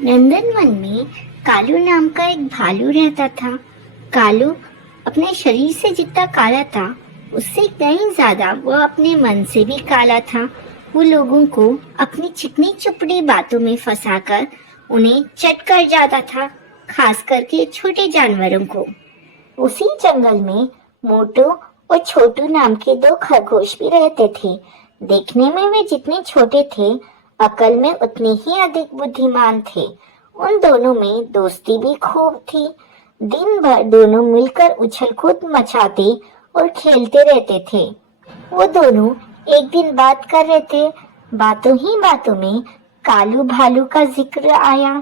नंदनवन में कालू नाम का एक भालू रहता था। कालू अपने शरीर से जितना काला था, उससे कहीं ज्यादा वो अपने मन से भी काला था। वो लोगों को अपनी चिकनी चुपड़ी बातों में फंसाकर उन्हें चट कर जाता था, खास करके छोटे जानवरों को। उसी जंगल में मोटू और छोटू नाम के दो खरगोश भी रहते थे। देखने में वे जितने छोटे थे, अकल में उतने ही अधिक बुद्धिमान थे। उन दोनों में दोस्ती भी खूब थी। दिन भर दोनों मिलकर उछल कूद मचाते और खेलते रहते थे। वो दोनों एक दिन बात कर रहे थे। बातों ही बातों में कालू भालू का जिक्र आया।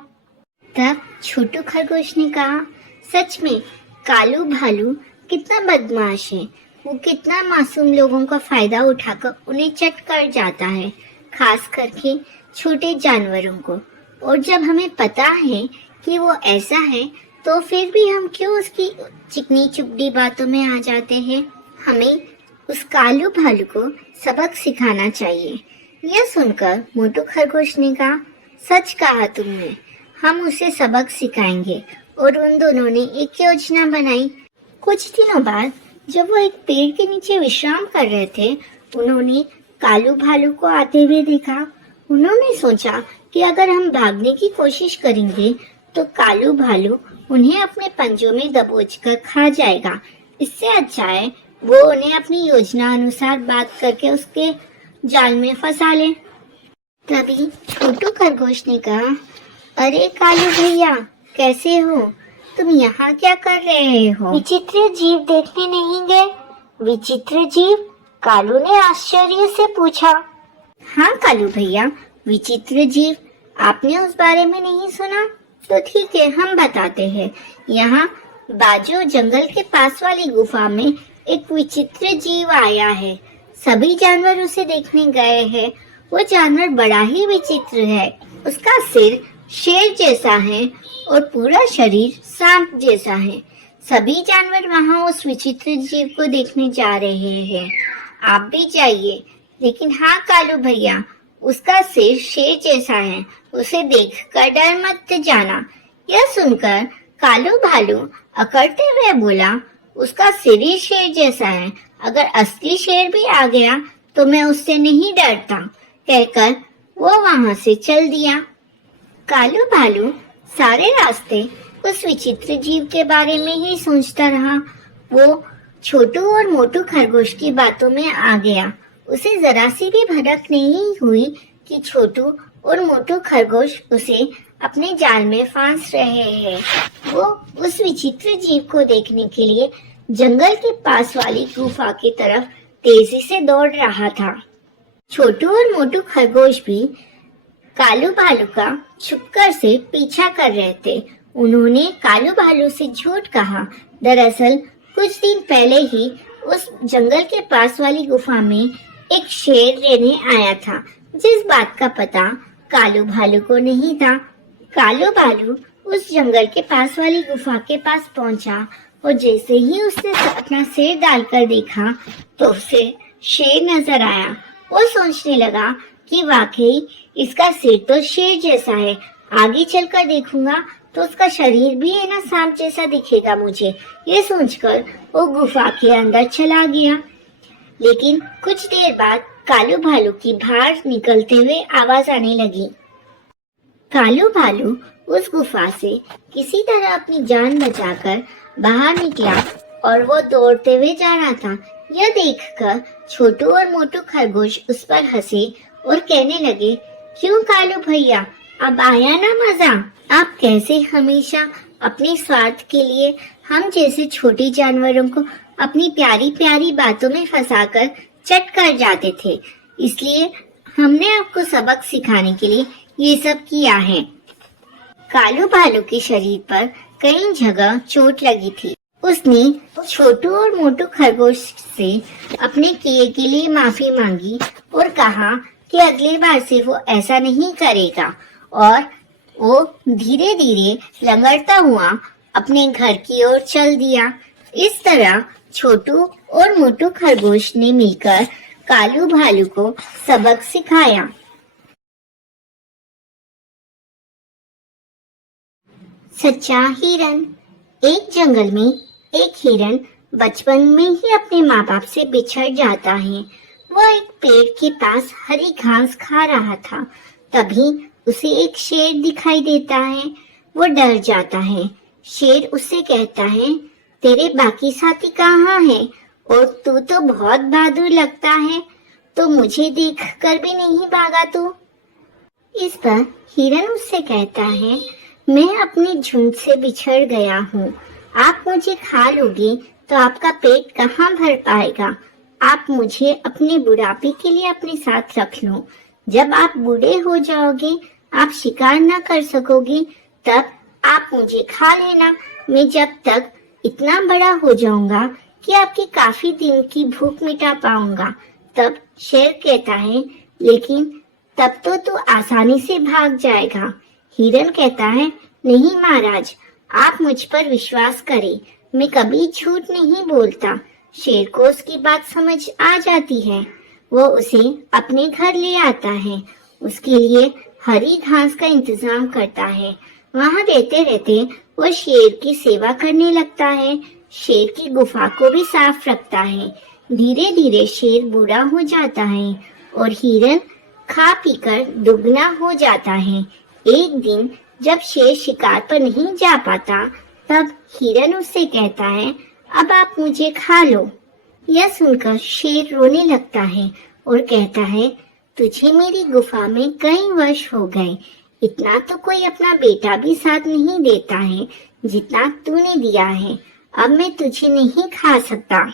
तब छोटू खरगोश ने कहा, सच में कालू भालू कितना बदमाश है। वो कितना मासूम लोगों का फायदा उठाकर उन्हें चट कर जाता है, खास करके छोटे जानवरों को। और जब हमें पता है कि वो ऐसा है, तो फिर भी हम क्यों उसकी चिकनी चुपड़ी बातों में आ जाते हैं। हमें उस कालू भालू को सबक सिखाना चाहिए। यह सुनकर मोटू खरगोश ने कहा, सच कहा तुमने, हम उसे सबक सिखाएंगे। और उन दोनों ने एक योजना बनाई। कुछ दिनों बाद जब वो एक पेड़ के नीचे विश्राम कर रहे थे, उन्होंने कालू भालू को आते हुए देखा। उन्होंने सोचा कि अगर हम भागने की कोशिश करेंगे तो कालू भालू उन्हें अपने पंजों में दबोच कर खा जाएगा। इससे अच्छा है वो उन्हें अपनी योजना अनुसार बात करके उसके जाल में फंसा ले। तभी छोटू खरगोश ने कहा, अरे कालू भैया, कैसे हो? तुम यहाँ क्या कर रहे हो? विचित्र जीव देखने नहीं गए? विचित्र जीव? कालू ने आश्चर्य से पूछा। हाँ कालू भैया, विचित्र जीव, आपने उस बारे में नहीं सुना? तो ठीक है, हम बताते हैं। यहाँ बाजू जंगल के पास वाली गुफा में एक विचित्र जीव आया है। सभी जानवर उसे देखने गए हैं। वो जानवर बड़ा ही विचित्र है। उसका सिर शेर जैसा है और पूरा शरीर सांप जैसा है। सभी जानवर वहाँ उस विचित्र जीव को देखने जा रहे हैं। आप भी जाइए। लेकिन हाँ कालू भैया, उसका सिर शेर जैसा है, उसे देखकर डर मत जाना। यह सुनकर कालू भालू अकड़ते हुए बोला, उसका सिर ही शेर जैसा है, अगर असली शेर भी आ गया तो मैं उससे नहीं डरता, कहकर वो वहाँ से चल दिया। कालू भालू सारे रास्ते उस विचित्र जीव के बारे में ही सोचता रहा। वो छोटू और मोटू खरगोश की बातों में आ गया। उसे जरा सी भी भनक नहीं हुई कि छोटू और मोटू खरगोश उसे अपने जाल में फांस रहे हैं। वो उस विचित्र जीव को देखने के लिए जंगल के पास वाली गुफा की तरफ तेजी से दौड़ रहा था। छोटू और मोटू खरगोश भी कालू भालू का छुपकर से पीछा कर रहे थे। उन्होंने कालू भालू से झूठ कहा। दरअसल कुछ दिन पहले ही उस जंगल के पास वाली गुफा में एक शेर रहने आया था, जिस बात का पता कालू भालू को नहीं था। कालू भालू उस जंगल के पास वाली गुफा के पास पहुंचा और जैसे ही उसने अपना सिर डालकर देखा तो उसे शेर नजर आया। वो सोचने लगा कि वाकई इसका सिर तो शेर जैसा है। आगे चलकर देखूंगा तो उसका शरीर भी है ना सांप जैसा दिखेगा मुझे। ये सोचकर वो गुफा के अंदर चला गया। लेकिन कुछ देर बाद कालू भालू की बाहर निकलते हुए आवाज आने लगी। कालू भालू उस गुफा से किसी तरह अपनी जान बचाकर बाहर निकला और वो दौड़ते हुए जा रहा था। यह देखकर छोटू और मोटू खरगोश उस पर हंसे और कहने लगे, क्यों कालू भैया, अब आया ना मजा? आप कैसे हमेशा अपने स्वार्थ के लिए हम जैसे छोटे जानवरों को अपनी प्यारी प्यारी बातों में फंसाकर चट कर जाते थे। इसलिए हमने आपको सबक सिखाने के लिए ये सब किया है। कालू भालू के शरीर पर कई जगह चोट लगी थी। उसने छोटू और मोटू खरगोश से अपने किए के लिए माफी मांगी और कहा कि अगली बार से वो ऐसा नहीं करेगा। और वो धीरे धीरे लंगड़ता हुआ अपने घर की ओर चल दिया। इस तरह छोटू और मोटू खरगोश ने मिलकर कालू भालू को सबक सिखाया। सच्चा हिरन। एक जंगल में एक हिरन बचपन में ही अपने माँ बाप से बिछड़ जाता है। वह एक पेड़ के पास हरी घास खा रहा था। तभी उसे एक शेर दिखाई देता है। वो डर जाता है। शेर उससे कहता है, तेरे बाकी साथी कहाँ हैं? और तू तो बहुत बहादुर लगता है, तो मुझे देख कर भी नहीं भागा तू। इस पर हिरन उससे कहता है, मैं अपने झुंड से बिछड़ गया हूँ। आप मुझे खा लोगे तो आपका पेट कहाँ भर पाएगा। आप मुझे अपने बुढ़ापे के लिए अपने साथ रख लो। जब आप बूढ़े हो जाओगे, आप शिकार न कर सकोगे, तब आप मुझे खा लेना। मैं जब तक इतना बड़ा हो जाऊंगा कि आपकी काफी दिन की भूख मिटा पाऊंगा। तब शेर कहता है, लेकिन तब तो तू आसानी से भाग जाएगा। हिरन कहता है, नहीं महाराज, आप मुझ पर विश्वास करें, मैं कभी झूठ नहीं बोलता। शेर को उसकी बात समझ आ जाती है। वो उसे अपने घर ले आता है। उसके लिए हरी घास का इंतजाम करता है। वहाँ रहते रहते वो शेर की सेवा करने लगता है। शेर की गुफा को भी साफ रखता है। धीरे धीरे शेर बूढ़ा हो जाता है और हिरन खा पीकर दुगना हो जाता है। एक दिन जब शेर शिकार पर नहीं जा पाता, तब हिरन उससे कहता है, अब आप मुझे खा लो। यह सुनकर शेर रोने लगता है और कहता है, तुझे मेरी गुफा में कई वर्ष हो गए। इतना तो कोई अपना बेटा भी साथ नहीं देता है जितना तूने दिया है। अब मैं तुझे नहीं खा सकता,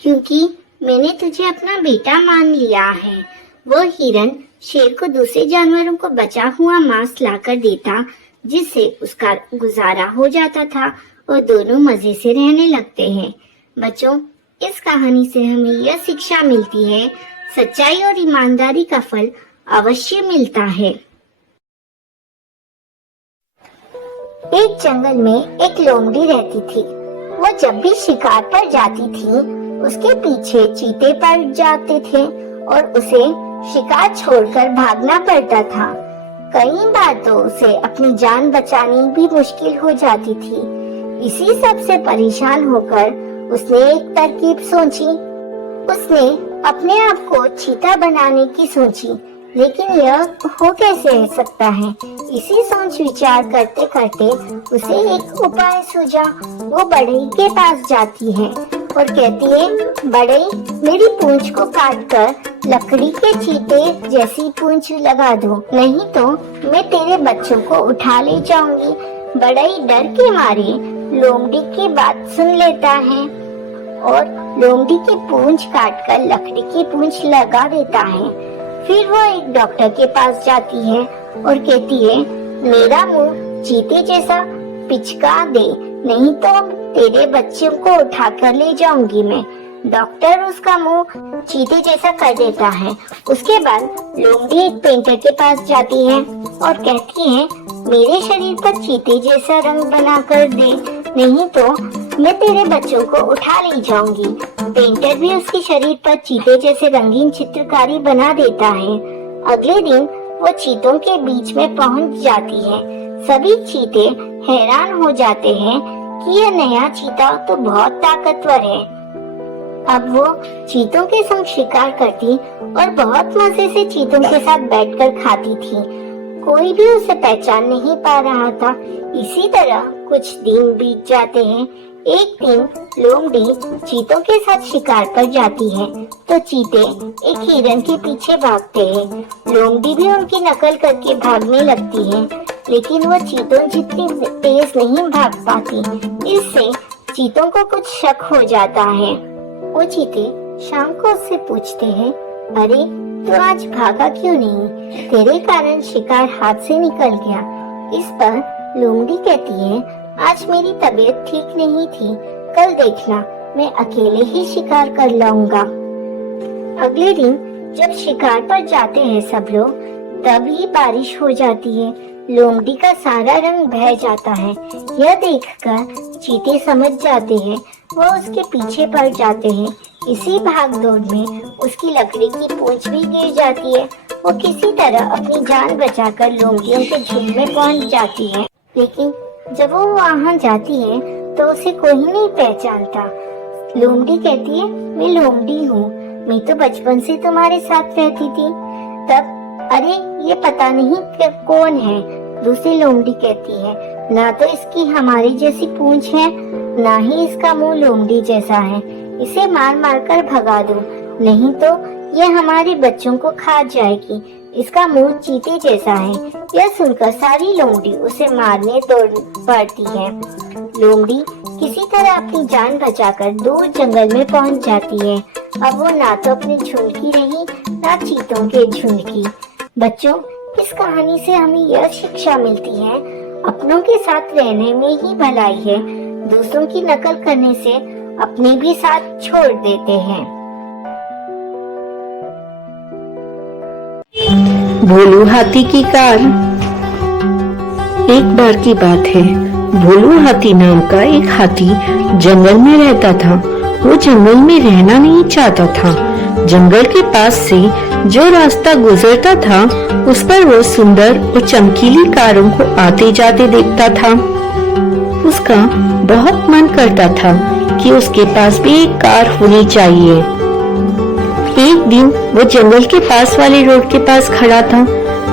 क्योंकि मैंने तुझे अपना बेटा मान लिया है। वो हिरन शेर को दूसरे जानवरों को बचा हुआ मांस लाकर देता, जिससे उसका गुजारा हो जाता था और दोनों मजे से रहने लगते हैं। बच्चों, इस कहानी से हमें यह शिक्षा मिलती है, सच्चाई और ईमानदारी का फल अवश्य मिलता है। एक जंगल में एक लोमड़ी रहती थी। वो जब भी शिकार पर जाती थी, उसके पीछे चीते पड़ जाते थे और उसे शिकार छोड़कर भागना पड़ता था। कई बार तो उसे अपनी जान बचानी भी मुश्किल हो जाती थी। इसी सब से परेशान होकर उसने एक तरकीब सोची। उसने अपने आप को चीता बनाने की सोची, लेकिन यह हो कैसे सकता है। इसी सोच विचार करते करते उसे एक उपाय सूझा। वो बढ़ई के पास जाती है और कहती है, बढ़ई, मेरी पूंछ को काटकर लकड़ी के चीते जैसी पूंछ लगा दो, नहीं तो मैं तेरे बच्चों को उठा ले जाऊंगी। बढ़ई डर के मारे लोमड़ी की बात सुन लेता है और लोमड़ी की पूंछ काटकर लकड़ी की पूंछ लगा देता है। फिर वो एक डॉक्टर के पास जाती है और कहती है, मेरा मुंह चीते जैसा पिचका दे, नहीं तो तेरे बच्चों को उठा कर ले जाऊंगी मैं। डॉक्टर उसका मुंह चीते जैसा कर देता है। उसके बाद लोमड़ी एक पेंटर के पास जाती है और कहती है, मेरे शरीर पर चीते जैसा रंग बना कर दे, नहीं तो मैं तेरे बच्चों को उठा ले जाऊंगी। पेंटर भी उसके शरीर पर चीते जैसे रंगीन चित्रकारी बना देता है। अगले दिन वो चीतों के बीच में पहुंच जाती है। सभी चीते हैरान हो जाते हैं कि यह नया चीता तो बहुत ताकतवर है। अब वो चीतों के संग शिकार करती और बहुत मजे से चीतों के साथ बैठकर खाती थी। कोई भी उसे पहचान नहीं पा रहा था। इसी तरह कुछ दिन बीत जाते हैं। एक दिन लोमड़ी चीतों के साथ शिकार पर जाती है तो चीते एक हिरन के पीछे भागते हैं। लोमड़ी भी उनकी नकल करके भागने लगती है, लेकिन वो चीतों जितनी तेज नहीं भाग पाती। इससे चीतों को कुछ शक हो जाता है। वो चीते शाम को उससे पूछते हैं, अरे तो आज भागा क्यों नहीं? तेरे कारण शिकार हाथ से निकल गया। इस पर लोमड़ी कहती है, आज मेरी तबीयत ठीक नहीं थी, कल देखना मैं अकेले ही शिकार कर लाऊंगा। अगले दिन जब शिकार पर जाते हैं सब लोग, तभी बारिश हो जाती है। लोमड़ी का सारा रंग बह जाता है। यह देखकर चीते समझ जाते हैं। वो उसके पीछे पड़ जाते हैं। इसी भाग दौड़ में उसकी लकड़ी की पूंछ भी गिर जाती है। वो किसी तरह अपनी जान बचाकर लोमड़ियों के झुंड में पहुंच जाती है। लेकिन जब वो वहां जाती है तो उसे कोई नहीं पहचानता। लोमड़ी कहती है, मैं लोमड़ी हूँ, मैं तो बचपन से तुम्हारे साथ रहती थी। तब अरे ये पता नहीं कि कौन है। दूसरी लोमड़ी कहती है, ना तो इसकी हमारी जैसी पूंछ है, ना ही इसका मुंह लोमड़ी जैसा है, इसे मार मार कर भगा दो, नहीं तो ये हमारे बच्चों को खा जाएगी, इसका मुंह चीते जैसा है। यह सुनकर सारी लोमड़ी उसे मारने दौड़ पड़ती है। लोमड़ी किसी तरह अपनी जान बचाकर दूर जंगल में पहुंच जाती है। अब वो ना तो अपने झुंड की रही, ना चीतों के झुंड की। बच्चों, इस कहानी से हमें यह शिक्षा मिलती है, अपनों के साथ रहने में ही भलाई है, दूसरों की नकल करने से अपने भी साथ छोड़ देते हैं। भोलू हाथी की कार। एक बार की बात है, भोलू हाथी नाम का एक हाथी जंगल में रहता था। वो जंगल में रहना नहीं चाहता था। जंगल के पास से जो रास्ता गुजरता था उस पर वो सुंदर और चमकीली कारों को आते जाते देखता था। उसका बहुत मन करता था कि उसके पास भी एक कार होनी चाहिए। एक दिन वो जंगल के पास वाले रोड के पास खड़ा था,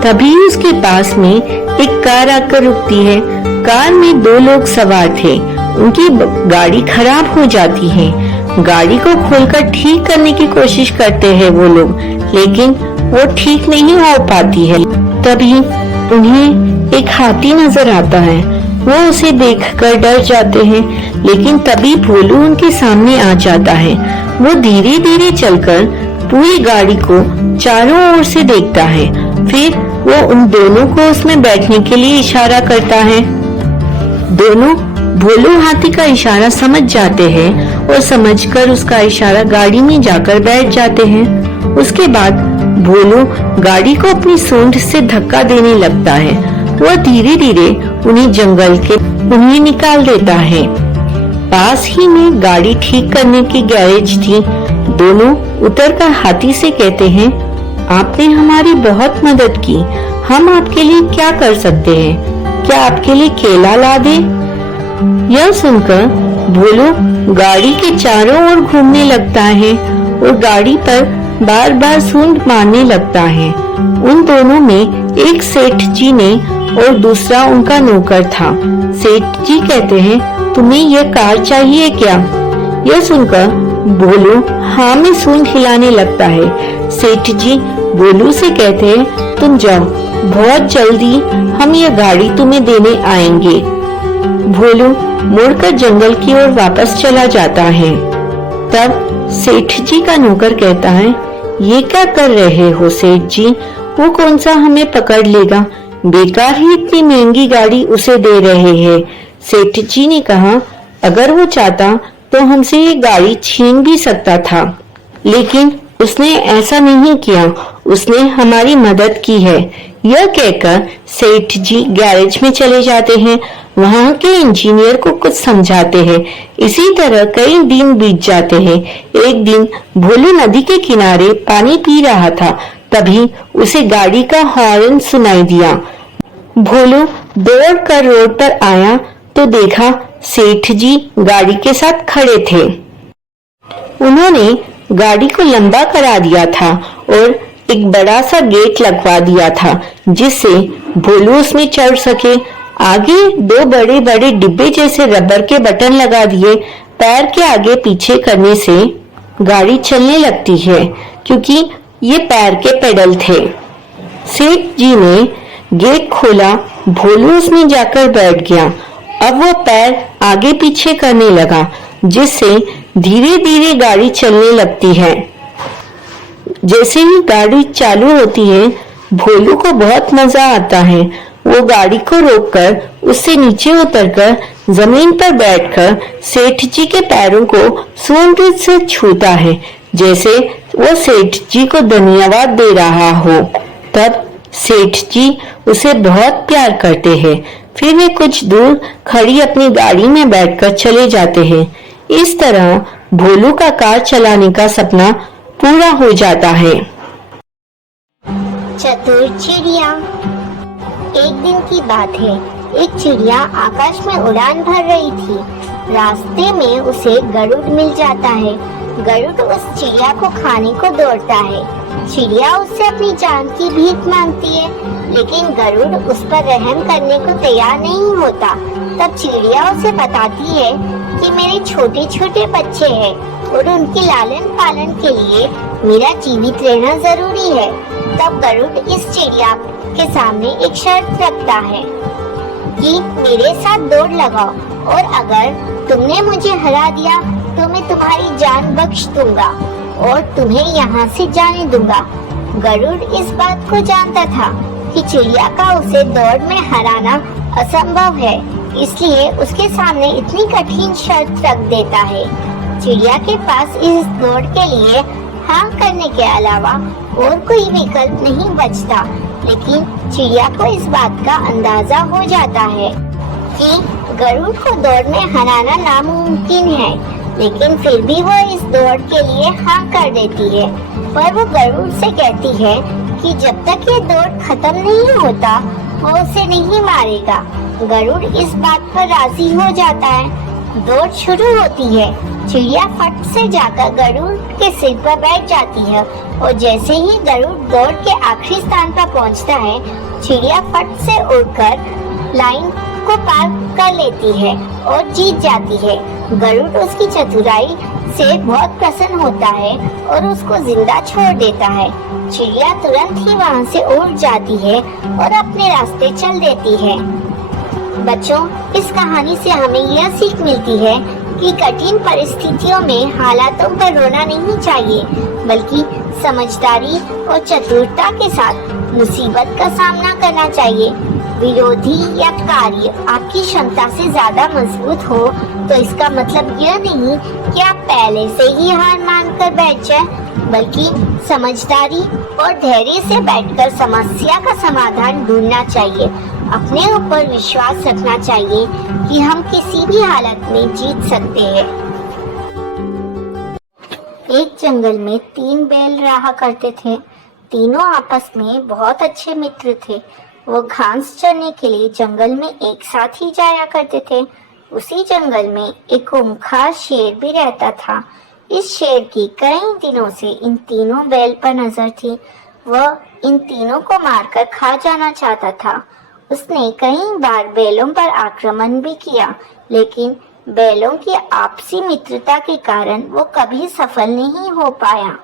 तभी उसके पास में एक कार आकर रुकती है। कार में दो लोग सवार थे। उनकी गाड़ी खराब हो जाती है। गाड़ी को खोलकर ठीक करने की कोशिश करते हैं वो लोग, लेकिन वो ठीक नहीं हो पाती है। तभी उन्हें एक हाथी नजर आता है। वो उसे देखकर डर जाते हैं, लेकिन तभी भोलू उनके सामने आ जाता है। वो धीरे धीरे चलकर पूरी गाड़ी को चारों ओर से देखता है। फिर वो उन दोनों को उसमें बैठने के लिए इशारा करता है। दोनों भोलू हाथी का इशारा समझ जाते हैं और समझकर उसका इशारा गाड़ी में जाकर बैठ जाते हैं। उसके बाद भोलू गाड़ी को अपनी सूंड से धक्का देने लगता है। वह धीरे धीरे उन्हें निकाल देता है। पास ही में गाड़ी ठीक करने की गैरेज थी। दोनों उतरकर हाथी से कहते हैं, आपने हमारी बहुत मदद की, हम आपके लिए क्या कर सकते हैं? क्या आपके लिए केला ला दे? यह सुनकर भोलू गाड़ी के चारों ओर घूमने लगता है और गाड़ी पर बार बार सूंड मारने लगता है। उन दोनों में एक सेठ जी ने और दूसरा उनका नौकर था। सेठ जी कहते हैं, तुम्हें यह कार चाहिए क्या? यह सुनकर भोलू हाँ में सूंड हिलाने लगता है। सेठ जी भोलू से कहते हैं, तुम जाओ, बहुत जल्दी हम यह गाड़ी तुम्हें देने आएंगे। भोलू मुड़कर जंगल की ओर वापस चला जाता है। तब सेठ जी का नौकर कहता है, ये क्या कर रहे हो सेठ जी? वो कौन सा हमें पकड़ लेगा? बेकार ही इतनी महंगी गाड़ी उसे दे रहे हैं। सेठ जी ने कहा, अगर वो चाहता तो हमसे ये गाड़ी छीन भी सकता था, लेकिन उसने ऐसा नहीं किया। उसने हमारी मदद की है। यह कहकर सेठ जी गैरेज में चले जाते हैं। वहाँ के इंजीनियर को कुछ समझाते हैं। इसी तरह कई दिन बीत जाते हैं। एक दिन भोलू नदी के किनारे पानी पी रहा था, तभी उसे गाड़ी का हॉर्न सुनाई दिया। भोलू दौड़कर रोड पर आया तो देखा सेठ जी गाड़ी के साथ खड़े थे। उन्होंने गाड़ी को लंबा करा दिया था और एक बड़ा सा गेट लगवा दिया था, जिससे भोलू उसमें चढ़ सके। आगे दो बड़े बड़े डिब्बे जैसे रबर के बटन लगा दिए। पैर के आगे पीछे करने से गाड़ी चलने लगती है, क्योंकि ये पैर के पेडल थे। सेठ जी ने गेट खोला। भोलू उसमें जाकर बैठ गया। अब वो पैर आगे पीछे करने लगा, जिससे धीरे धीरे गाड़ी चलने लगती है। जैसे ही गाड़ी चालू होती है, भोलू को बहुत मजा आता है। वो गाड़ी को रोककर उससे नीचे उतरकर जमीन पर बैठकर सेठ जी के पैरों को सूंड से छूता है, जैसे वो सेठ जी को धन्यवाद दे रहा हो। तब सेठ जी उसे बहुत प्यार करते हैं। फिर वे कुछ दूर खड़ी अपनी गाड़ी में बैठकर चले जाते हैं। इस तरह भोलू का कार चलाने का सपना पूरा हो जाता है। चतुर चिड़िया। एक दिन की बात है, एक चिड़िया आकाश में उड़ान भर रही थी। रास्ते में उसे गरुड़ मिल जाता है। गरुड़ उस चिड़िया को खाने को दौड़ता है। चिड़िया उससे अपनी जान की भीख मांगती है, लेकिन गरुड़ उस पर रहम करने को तैयार नहीं होता। तब चिड़िया उसे बताती है कि मेरे छोटे छोटे बच्चे हैं और उनके लालन पालन के लिए मेरा जीवित रहना जरूरी है। तब गरुड़ इस चिड़िया के सामने एक शर्त रखता है कि मेरे साथ दौड़ लगाओ और अगर तुमने मुझे हरा दिया तो मैं तुम्हारी जान बख्श दूंगा और तुम्हें यहाँ से जाने दूंगा। गरुड़ इस बात को जानता था कि चिड़िया का उसे दौड़ में हराना असंभव है, इसलिए उसके सामने इतनी कठिन शर्त रख देता है। चिड़िया के पास इस दौड़ के लिए हाँ करने के अलावा और कोई विकल्प नहीं बचता, लेकिन चिड़िया को इस बात का अंदाजा हो जाता है कि गरुड़ को दौड़ में हराना नामुमकिन है, लेकिन फिर भी वो इस दौड़ के लिए हाँ कर देती है। पर वो गरुड़ से कहती है कि जब तक ये दौड़ खत्म नहीं होता वो उसे नहीं मारेगा। गरुड़ इस बात पर राजी हो जाता है। दौड़ शुरू होती है। चिड़िया फट से जाकर गरुड़ के सिर पर बैठ जाती है और जैसे ही गरुड़ दौड़ के आखिरी स्थान पर पहुंचता है, चिड़िया फट से उड़कर लाइन को पार कर लेती है और जीत जाती है। गरुड़ उसकी चतुराई से बहुत प्रसन्न होता है और उसको जिंदा छोड़ देता है। चिड़िया तुरंत ही वहाँ से उड़ जाती है और अपने रास्ते चल देती है। बच्चों, इस कहानी से हमें यह सीख मिलती है कि कठिन परिस्थितियों में हालातों पर रोना नहीं चाहिए, बल्कि समझदारी और चतुरता के साथ मुसीबत का सामना करना चाहिए। विरोधी या कार्य आपकी क्षमता से ज्यादा मजबूत हो तो इसका मतलब यह नहीं कि आप पहले से ही हार मानकर बैठ जाएं, बल्कि समझदारी और धैर्य से बैठकर समस्या का समाधान ढूंढना चाहिए। अपने ऊपर विश्वास रखना चाहिए कि हम किसी भी हालत में जीत सकते हैं। एक जंगल में 3 बैल रहा करते थे। तीनों आपस में बहुत अच्छे मित्र थे। वो घास चरने के लिए जंगल में एक साथ ही जाया करते थे। उसी जंगल में एक खूंखार शेर भी रहता था। इस शेर की कई दिनों से इन तीनों बैल पर नजर थी। वह इन तीनों को मारकर खा जाना चाहता था। उसने कई बार बैलों पर आक्रमण भी किया, लेकिन बैलों की आपसी मित्रता के कारण वो कभी सफल नहीं हो पाया।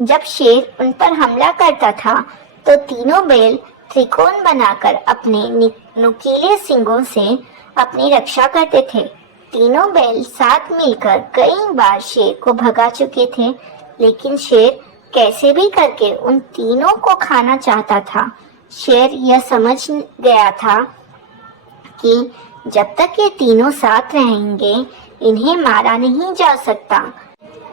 जब शेर उन पर हमला करता था तो तीनों बैल त्रिकोण बनाकर अपने नुकीले सींगों से अपनी रक्षा करते थे। तीनों बैल साथ मिलकर कई बार शेर को भगा चुके थे, लेकिन शेर कैसे भी करके उन तीनों को खाना चाहता था। शेर यह समझ गया था कि जब तक ये तीनों साथ रहेंगे इन्हें मारा नहीं जा सकता।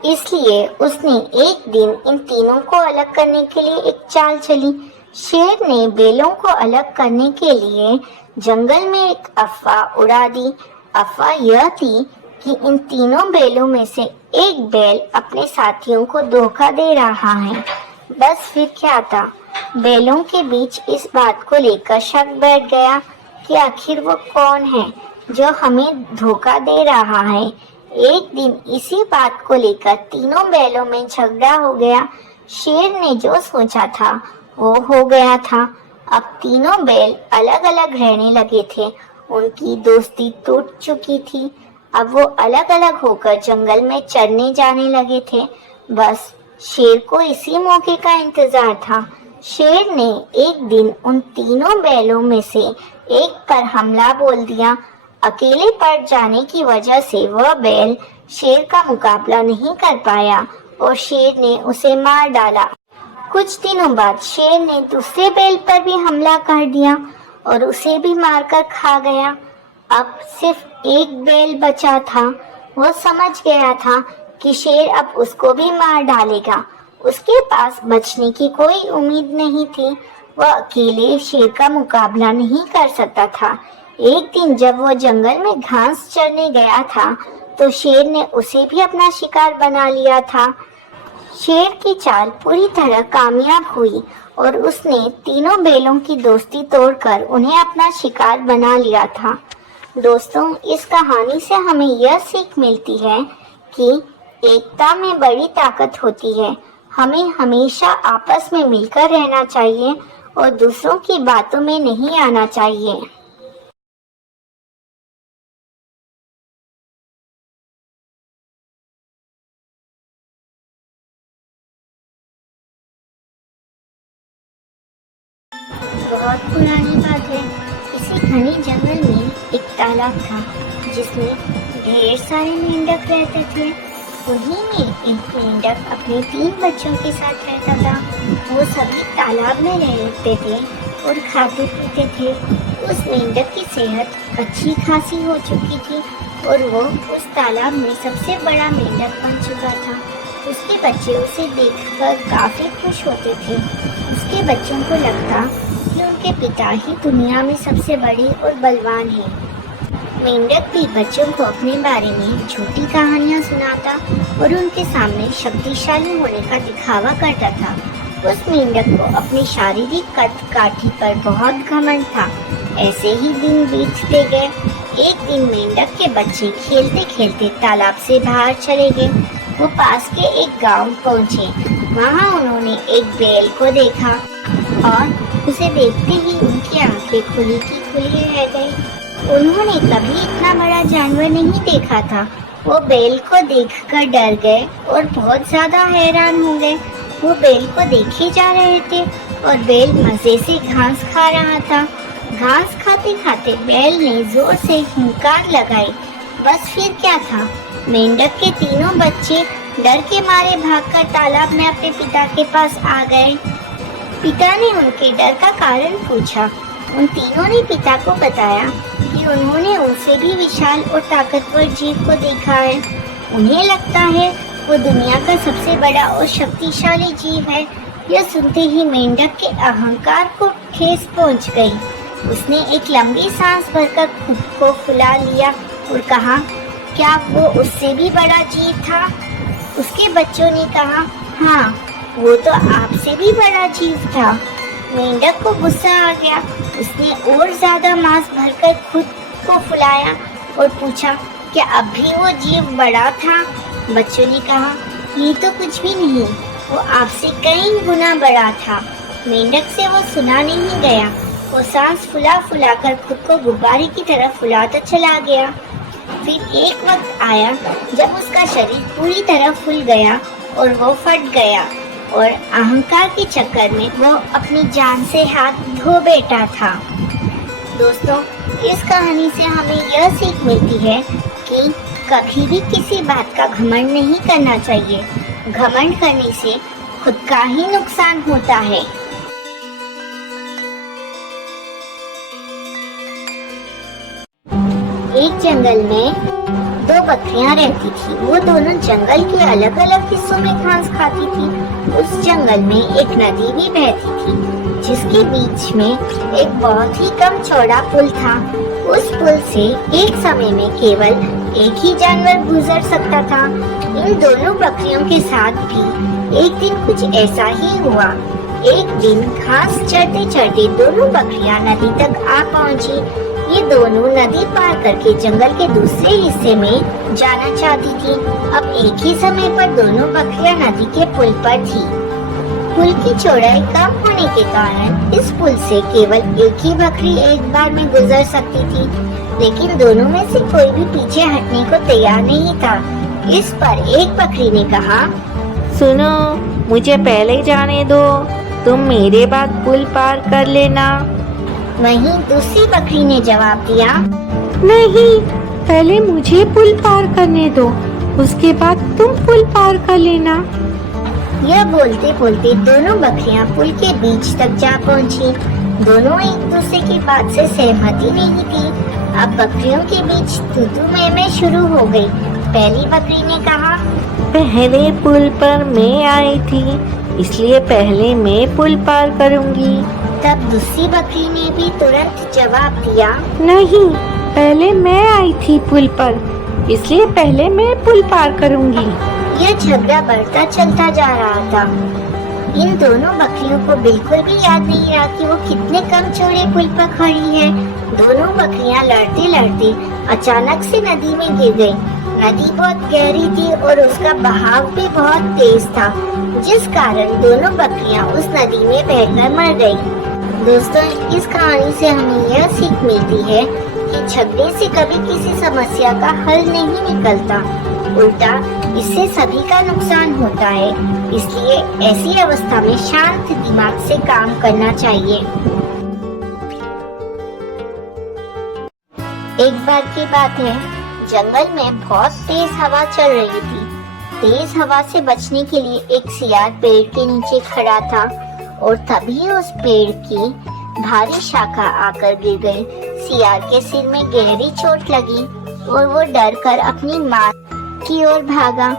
इसलिए उसने एक दिन इन तीनों को अलग करने के लिए एक चाल चली। शेर ने बैलों को अलग करने के लिए जंगल में एक अफवाह उड़ा दी। अफवाह यह थी कि इन तीनों बैलों में से एक बैल अपने साथियों को धोखा दे रहा है। बस फिर क्या था, बैलों के बीच इस बात को लेकर शक बैठ गया कि आखिर वो कौन है जो हमें धोखा दे रहा है। एक दिन इसी बात को लेकर तीनों बैलों में झगड़ा हो गया। शेर ने जो सोचा था वो हो गया था। अब तीनों बैल अलग अलग रहने लगे थे। उनकी दोस्ती टूट चुकी थी। अब वो अलग अलग होकर जंगल में चरने जाने लगे थे। बस शेर को इसी मौके का इंतजार था। शेर ने एक दिन उन तीनों बैलों में से एक पर हमला बोल दिया। अकेले पड़ जाने की वजह से वह बैल शेर का मुकाबला नहीं कर पाया और शेर ने उसे मार डाला। कुछ दिनों बाद शेर ने दूसरे बैल पर भी हमला कर दिया और उसे भी मारकर खा गया। अब सिर्फ एक बैल बचा था। वो समझ गया था कि शेर अब उसको भी मार डालेगा। उसके पास बचने की कोई उम्मीद नहीं थी। वह अकेले शेर का मुकाबला नहीं कर सकता था। एक दिन जब वो जंगल में घास चरने गया था तो शेर ने उसे भी अपना शिकार बना लिया था। शेर की चाल पूरी तरह कामयाब हुई और उसने तीनों बैलों की दोस्ती तोड़कर उन्हें अपना शिकार बना लिया था। दोस्तों, इस कहानी से हमें यह सीख मिलती है कि एकता में बड़ी ताकत होती है। हमें हमेशा आपस में मिलकर रहना चाहिए और दूसरों की बातों में नहीं आना चाहिए। बहुत पुरानी बात है। इसी घने जंगल में एक तालाब था जिसमें ढेर सारे मेंढक रहते थे। उन्हीं में एक मेंढक अपने 3 बच्चों के साथ रहता था। वो सभी तालाब में रहते थे और खाते पीते थे। उस मेंढक की सेहत अच्छी खासी हो चुकी थी और वो उस तालाब में सबसे बड़ा मेंढक बन चुका था। उसके बच्चे उसे देखकर काफी खुश होते थे। उसके बच्चों को लगता कि उनके पिता ही दुनिया में सबसे बड़े और बलवान हैं। मेंढक भी बच्चों को अपने बारे में झूठी कहानियां सुनाता और उनके सामने शक्तिशाली होने का दिखावा करता था। उस मेंढक को अपनी शारीरिक कद काठी पर बहुत घमंड था। ऐसे ही दिन बीतते गए। एक दिन मेंढक के बच्चे खेलते खेलते तालाब से बाहर चले गए। वो पास के एक गांव पहुंचे। वहां उन्होंने एक बैल को देखा और उसे देखते ही उनकी आंखें खुली की खुली रह गई। उन्होंने कभी इतना बड़ा जानवर नहीं देखा था। वो बैल को देखकर डर गए और बहुत ज्यादा हैरान हो गए। वो बैल को देखे जा रहे थे और बैल मजे से घास खा रहा था। घास खाते खाते बैल ने जोर से हुंकार लगाई। बस फिर क्या था, मेंढक के तीनों बच्चे डर के मारे भागकर तालाब में अपने पिता के पास आ गए। पिता ने उनके डर का कारण पूछा। उन तीनों ने पिता को बताया कि उन्होंने उनसे भी विशाल और ताकतवर जीव को देखा है। उन्हें लगता है वो दुनिया का सबसे बड़ा और शक्तिशाली जीव है। यह सुनते ही मेंढक के अहंकार को ठेस पहुंच गई। उसने एक लंबी सांस भरकर खुद को फुला लिया और कहा, क्या वो उससे भी बड़ा जीव था? उसके बच्चों ने कहा, हाँ, वो तो आपसे भी बड़ा जीव था। मेंढक को गुस्सा आ गया। उसने और ज्यादा मांस भरकर खुद को फुलाया और पूछा, क्या अब भी वो जीव बड़ा था? बच्चों ने कहा, ये तो कुछ भी नहीं, वो आपसे कई गुना बड़ा था। मेंढक से वो सुना नहीं गया। वो सांस फुला फुला कर खुद को गुब्बारे की तरह फुलाता चला गया। फिर एक वक्त आया जब उसका शरीर पूरी तरह फूल गया और वो फट गया और अहंकार के चक्कर में वो अपनी जान से हाथ धो बैठा था। दोस्तों, इस कहानी से हमें यह सीख मिलती है कि कभी भी किसी बात का घमंड नहीं करना चाहिए। घमंड करने से खुद का ही नुकसान होता है। एक जंगल में 2 बकरियां रहती थी। वो दोनों जंगल के अलग अलग हिस्सों में घास खाती थी। उस जंगल में एक नदी भी बहती थी जिसके बीच में एक बहुत ही कम चौड़ा पुल था। उस पुल से एक समय में केवल एक ही जानवर गुजर सकता था। इन दोनों बकरियों के साथ भी एक दिन कुछ ऐसा ही हुआ। एक दिन घास चरते चरते दोनों बकरियां नदी तक आ पहुंची। ये दोनों नदी पार करके जंगल के दूसरे हिस्से में जाना चाहती थी। अब एक ही समय पर दोनों बकरियां नदी के पुल पर थी। पुल की चौड़ाई कम होने के कारण इस पुल से केवल एक ही बकरी एक बार में गुजर सकती थी, लेकिन दोनों में से कोई भी पीछे हटने को तैयार नहीं था। इस पर एक बकरी ने कहा, सुनो, मुझे पहले जाने दो, तुम मेरे बाद पुल पार कर लेना। वहीं दूसरी बकरी ने जवाब दिया, नहीं, पहले मुझे पुल पार करने दो, उसके बाद तुम पुल पार कर लेना। यह बोलते बोलते दोनों बकरियां पुल के बीच तक जा पहुंची। दोनों एक दूसरे की बात से सहमति नहीं थी। अब बकरियों के बीच तू मैं शुरू हो गई। पहली बकरी ने कहा, पहले पुल पर मैं आई थी, इसलिए पहले मैं पुल पार करूंगी। तब दूसरी बकरी ने भी तुरंत जवाब दिया, नहीं, पहले मैं आई थी पुल पर, इसलिए पहले मैं पुल पार करूंगी। यह झगड़ा बढ़ता चलता जा रहा था। इन दोनों बकरियों को बिल्कुल भी याद नहीं रहा कि वो कितने कम चौड़े पुल पर खड़ी है। दोनों बकरियां लड़ते लड़ते अचानक से नदी में गिर गईं। नदी बहुत गहरी थी और उसका बहाव भी बहुत तेज था, जिस कारण दोनों बकरियां उस नदी में बहकर मर गईं। दोस्तों, इस कहानी से हमें यह सीख मिलती है कि झगड़े से कभी किसी समस्या का हल नहीं निकलता, उल्टा इससे सभी का नुकसान होता है। इसलिए ऐसी अवस्था में शांत दिमाग से काम करना चाहिए। एक बार की बात है, जंगल में बहुत तेज हवा चल रही थी। तेज हवा से बचने के लिए एक सियार पेड़ के नीचे खड़ा था और तभी उस पेड़ की भारी शाखा आकर गिर गई। सियार के सिर में गहरी चोट लगी और वो डर कर अपनी मां की ओर भागा।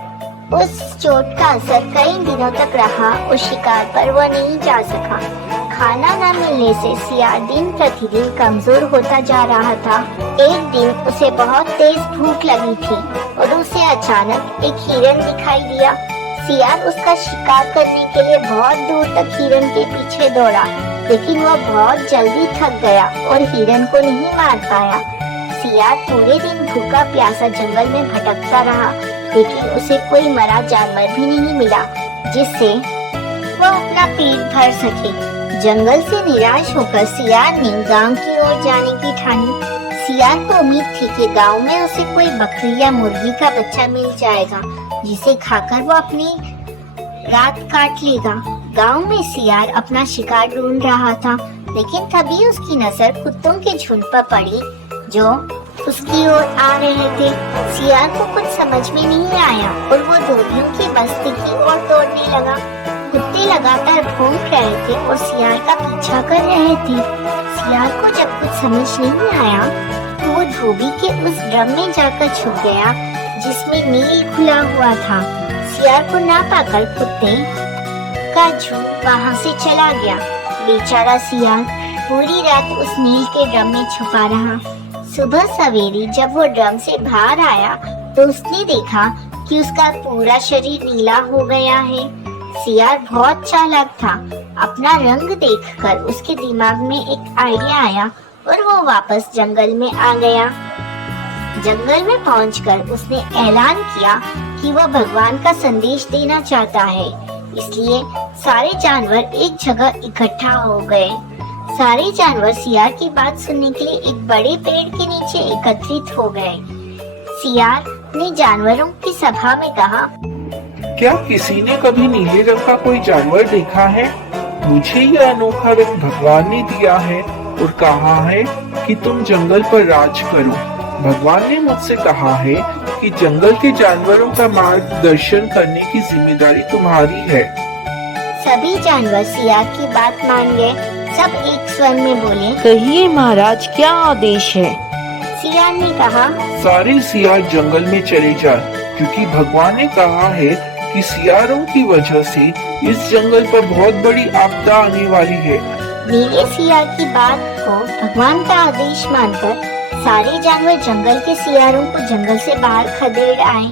उस चोट का असर कई दिनों तक रहा और शिकार पर वह नहीं जा सका। खाना न मिलने से सियार दिन प्रतिदिन कमजोर होता जा रहा था। एक दिन उसे बहुत तेज भूख लगी थी और उसे अचानक एक हिरन दिखाई दिया। सियार उसका शिकार करने के लिए बहुत दूर तक हिरन के पीछे दौड़ा, लेकिन वह बहुत जल्दी थक गया और हिरन को नहीं मार पाया। सियार पूरे दिन भूखा प्यासा जंगल में भटकता रहा, लेकिन उसे कोई मरा जानवर भी नहीं मिला जिससे वह अपना पेट भर सके। जंगल से निराश होकर सियार ने गांव की ओर जाने की ठानी। सियार को उम्मीद थी कि गांव में उसे कोई बकरी या मुर्गी का बच्चा मिल जाएगा, जिसे खाकर वो अपनी रात काट लेगा। गांव में सियार अपना शिकार ढूंढ रहा था, लेकिन तभी उसकी नजर कुत्तों के झुंड पर पड़ी जो उसकी ओर आ रहे थे। सियार को कुछ समझ में नहीं आया और वो धोबियों की बस्ती की ओर दौड़ने लगा। कुत्ते लगातार भौंक रहे थे और सियार का पीछा कर रहे थे। सियार को जब कुछ समझ नहीं आया तो वो धोबी के उस ड्रम में जाकर छुप गया जिसमें नील खुला हुआ था। सियार को ना पाकर कुत्ते का झुंड वहाँ से चला गया। बेचारा सियार पूरी रात उस नील के ड्रम में छुपा रहा। सुबह सवेरे जब वो ड्रम से बाहर आया तो उसने देखा कि उसका पूरा शरीर नीला हो गया है। सियार बहुत चालाक था। अपना रंग देखकर उसके दिमाग में एक आइडिया आया और वो वापस जंगल में आ गया। जंगल में पहुंचकर उसने ऐलान किया कि वह भगवान का संदेश देना चाहता है। इसलिए सारे जानवर एक जगह इकट्ठा हो गए। सारे जानवर सियार की बात सुनने के लिए एक बड़े पेड़ के नीचे एकत्रित हो गए। सियार ने जानवरों की सभा में कहा, क्या किसी ने कभी नीले रंग का कोई जानवर देखा है? मुझे यह अनोखा रंग भगवान ने दिया है और कहा है कि तुम जंगल पर राज करो। भगवान ने मुझसे कहा है कि जंगल के जानवरों का मार्गदर्शन करने की जिम्मेदारी तुम्हारी है। सभी जानवर सियार की बात मान गए। सब एक स्वर में बोले, कहिए महाराज, क्या आदेश है? सियार ने कहा, सारे सियार जंगल में चले जाएं, क्योंकि भगवान ने कहा है कि सियारों की वजह से इस जंगल पर बहुत बड़ी आपदा आने वाली है। नीले सियार की बात को भगवान का आदेश मानकर सारे जानवर जंगल के सियारों को जंगल से बाहर खदेड़ आए।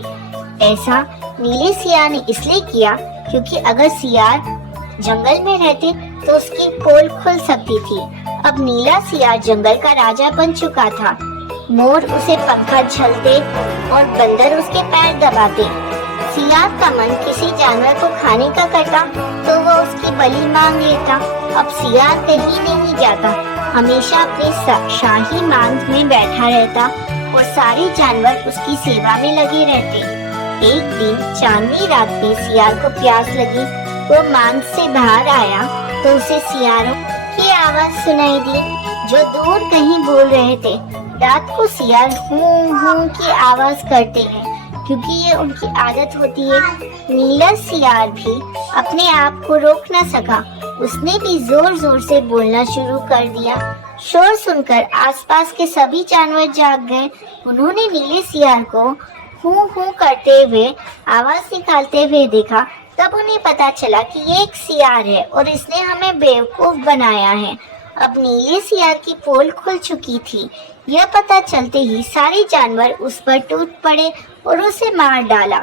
ऐसा नीले सियार ने इसलिए किया क्योंकि अगर सियार जंगल में रहते तो उसकी पोल खुल सकती थी। अब नीला सियार जंगल का राजा बन चुका था। मोर उसे पंखा झलते और बंदर उसके पैर दबाते। सियार का मन किसी जानवर को खाने का करता तो वो उसकी बलि मांग लेता। अब सियार कहीं नहीं जाता, हमेशा अपनी शाही मांग में बैठा रहता और सारे जानवर उसकी सेवा में लगे रहते। एक दिन चांदनी रात में सियार को प्यास लगी। वो मांग से बाहर आया तो उसे सियारों की आवाज सुनाई दी जो दूर कहीं बोल रहे थे। रात को सियार हूं हूं की आवाज करते हैं क्योंकि ये उनकी आदत होती है। नीला सियार भी अपने आप को रोक न सका। उसने भी जोर जोर से बोलना शुरू कर दिया। शोर सुनकर आसपास के सभी जानवर जाग गए। उन्होंने नीले सियार को हूं हूं करते हुए आवाज निकालते हुए देखा। तब उन्हें पता चला कि ये एक सियार है और इसने हमें बेवकूफ बनाया है। अब नीले सियार की पोल खुल चुकी थी। यह पता चलते ही सारे जानवर उस पर टूट पड़े और उसे मार डाला।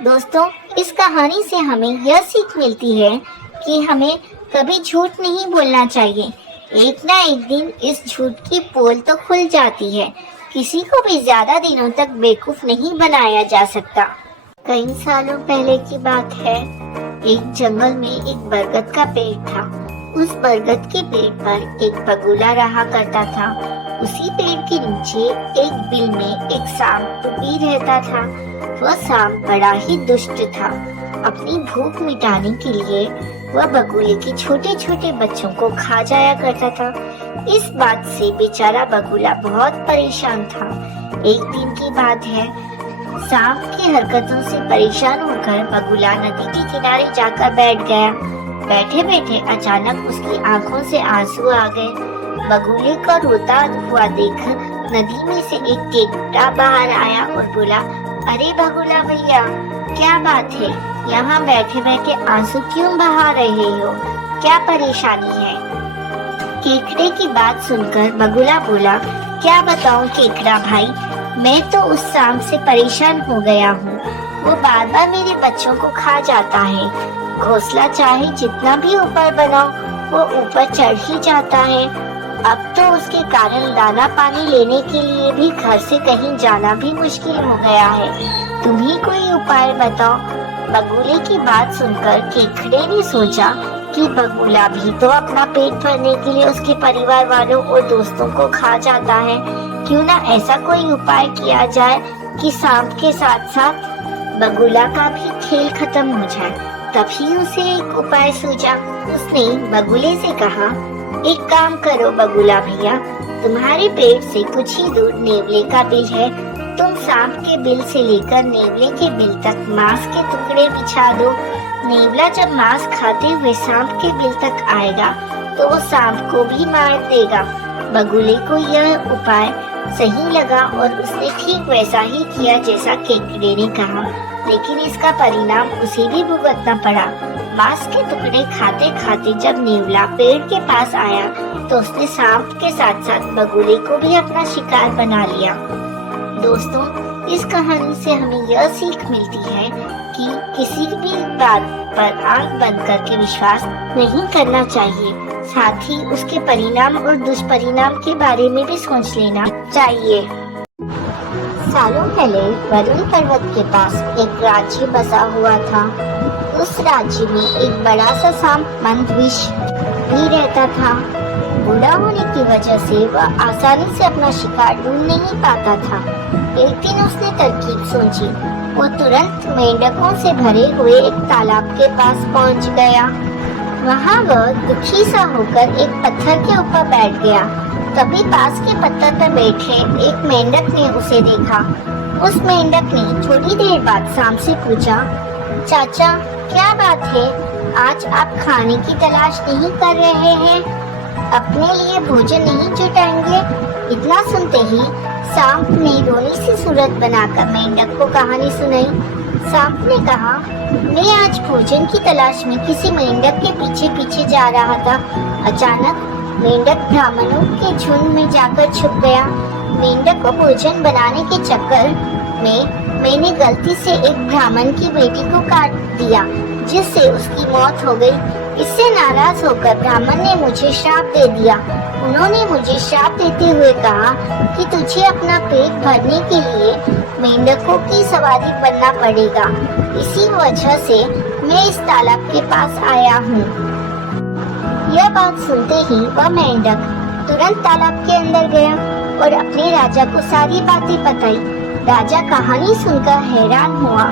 दोस्तों, इस कहानी से हमें यह सीख मिलती है कि हमें कभी झूठ नहीं बोलना चाहिए। एक ना एक दिन इस झूठ की पोल तो खुल जाती है। किसी को भी ज्यादा दिनों तक बेवकूफ नहीं बनाया जा सकता। कई सालों पहले की बात है। एक जंगल में एक बरगद का पेड़ था। उस बरगद के पेड़ पर एक बगुला रहा करता था। उसी पेड़ के नीचे एक बिल में एक सांप भी रहता था। वह सांप बड़ा ही दुष्ट था। अपनी भूख मिटाने के लिए वह बगुले के छोटे छोटे बच्चों को खा जाया करता था। इस बात से बेचारा बगुला बहुत परेशान था। एक दिन की बात है, सांप की हरकतों से परेशान होकर बगुला नदी के किनारे जाकर बैठ गया। बैठे बैठे अचानक उसकी आंखों से आंसू आ गए। बगुले को रोता हुआ देख नदी में से एक केकड़ा बाहर आया और बोला, अरे बगुला भैया, क्या बात है? यहाँ बैठे बैठे आंसू क्यों बहा रहे हो? क्या परेशानी है? केकड़े की बात सुनकर बगुला बोला, क्या बताऊं केकड़ा भाई, मैं तो उस सांप से परेशान हो गया हूँ। वो बार बार मेरे बच्चों को खा जाता है। घोंसला चाहे जितना भी ऊपर बनाओ, वो ऊपर चढ़ ही जाता है। अब तो उसके कारण दाना पानी लेने के लिए भी घर से कहीं जाना भी मुश्किल हो गया है। तुम ही कोई उपाय बताओ। बगुले की बात सुनकर केकड़े ने सोचा कि बगुला भी तो अपना पेट भरने के लिए उसके परिवार वालों और दोस्तों को खा जाता है। क्यों ना ऐसा कोई उपाय किया जाए कि सांप के साथ साथ बगुला का भी खेल खत्म हो जाए। तभी उसे एक उपाय सूझा। उसने बगुले से कहा, एक काम करो बगुला भैया, तुम्हारे पेट से कुछ ही दूर नेवले का बिल है। तुम सांप के बिल से लेकर नेवले के बिल तक मांस के टुकड़े बिछा दो। नेवला जब मांस खाते हुए सांप के बिल तक आएगा तो वो सांप को भी मार देगा। बगुले को यह उपाय सही लगा और उसने ठीक वैसा ही किया जैसा केकड़े ने कहा, लेकिन इसका परिणाम उसे भी भुगतना पड़ा। मांस के टुकड़े खाते खाते जब नेवला पेड़ के पास आया तो उसने सांप के साथ साथ बगुले को भी अपना शिकार बना लिया। दोस्तों, इस कहानी से हमें यह सीख मिलती है कि किसी भी बात पर आंख बंद करके विश्वास नहीं करना चाहिए। साथ ही उसके परिणाम और दुष्परिणाम के बारे में भी सोच लेना चाहिए। सालों पहले वरुण पर्वत के पास एक राज्य बसा हुआ था। उस राज्य में एक बड़ा सा सांप मंदविष भी रहता था। बूढ़ा होने की वजह से वह आसानी से अपना शिकार ढूंढ नहीं पाता था। एक दिन उसने तरकीब सोची। वो तुरंत मेंढकों से भरे हुए एक तालाब के पास पहुंच गया। वहाँ वह दुखी सा होकर एक पत्थर के ऊपर बैठ गया। तभी पास के पत्थर पर बैठे एक मेंढक ने उसे देखा। उस मेंढक ने थोड़ी देर बाद सांप से पूछा, चाचा क्या बात है, आज आप खाने की तलाश नहीं कर रहे हैं? अपने लिए भोजन नहीं जुटाएंगे? इतना सुनते ही सांप ने रोनी सी सूरत बनाकर मेंढक को कहानी सुनाई। सांप ने कहा, मैं आज भोजन की तलाश में किसी मेंढक के पीछे पीछे जा रहा था। अचानक मेंढक ब्राह्मणों के झुंड में जाकर छुप गया। मेंढक को भोजन बनाने के चक्कर में मैंने गलती से एक ब्राह्मण की बेटी को काट दिया, जिससे उसकी मौत हो गई। इससे नाराज होकर ब्राह्मण ने मुझे श्राप दे दिया। उन्होंने मुझे श्राप देते हुए कहा कि तुझे अपना पेट भरने के लिए मेंढकों की सवारी बनना पड़ेगा। इसी वजह से मैं इस तालाब के पास आया हूँ। यह बात सुनते ही वह मेंढक तुरंत तालाब के अंदर गया और अपने राजा को सारी बातें बताई। राजा कहानी सुनकर हैरान हुआ।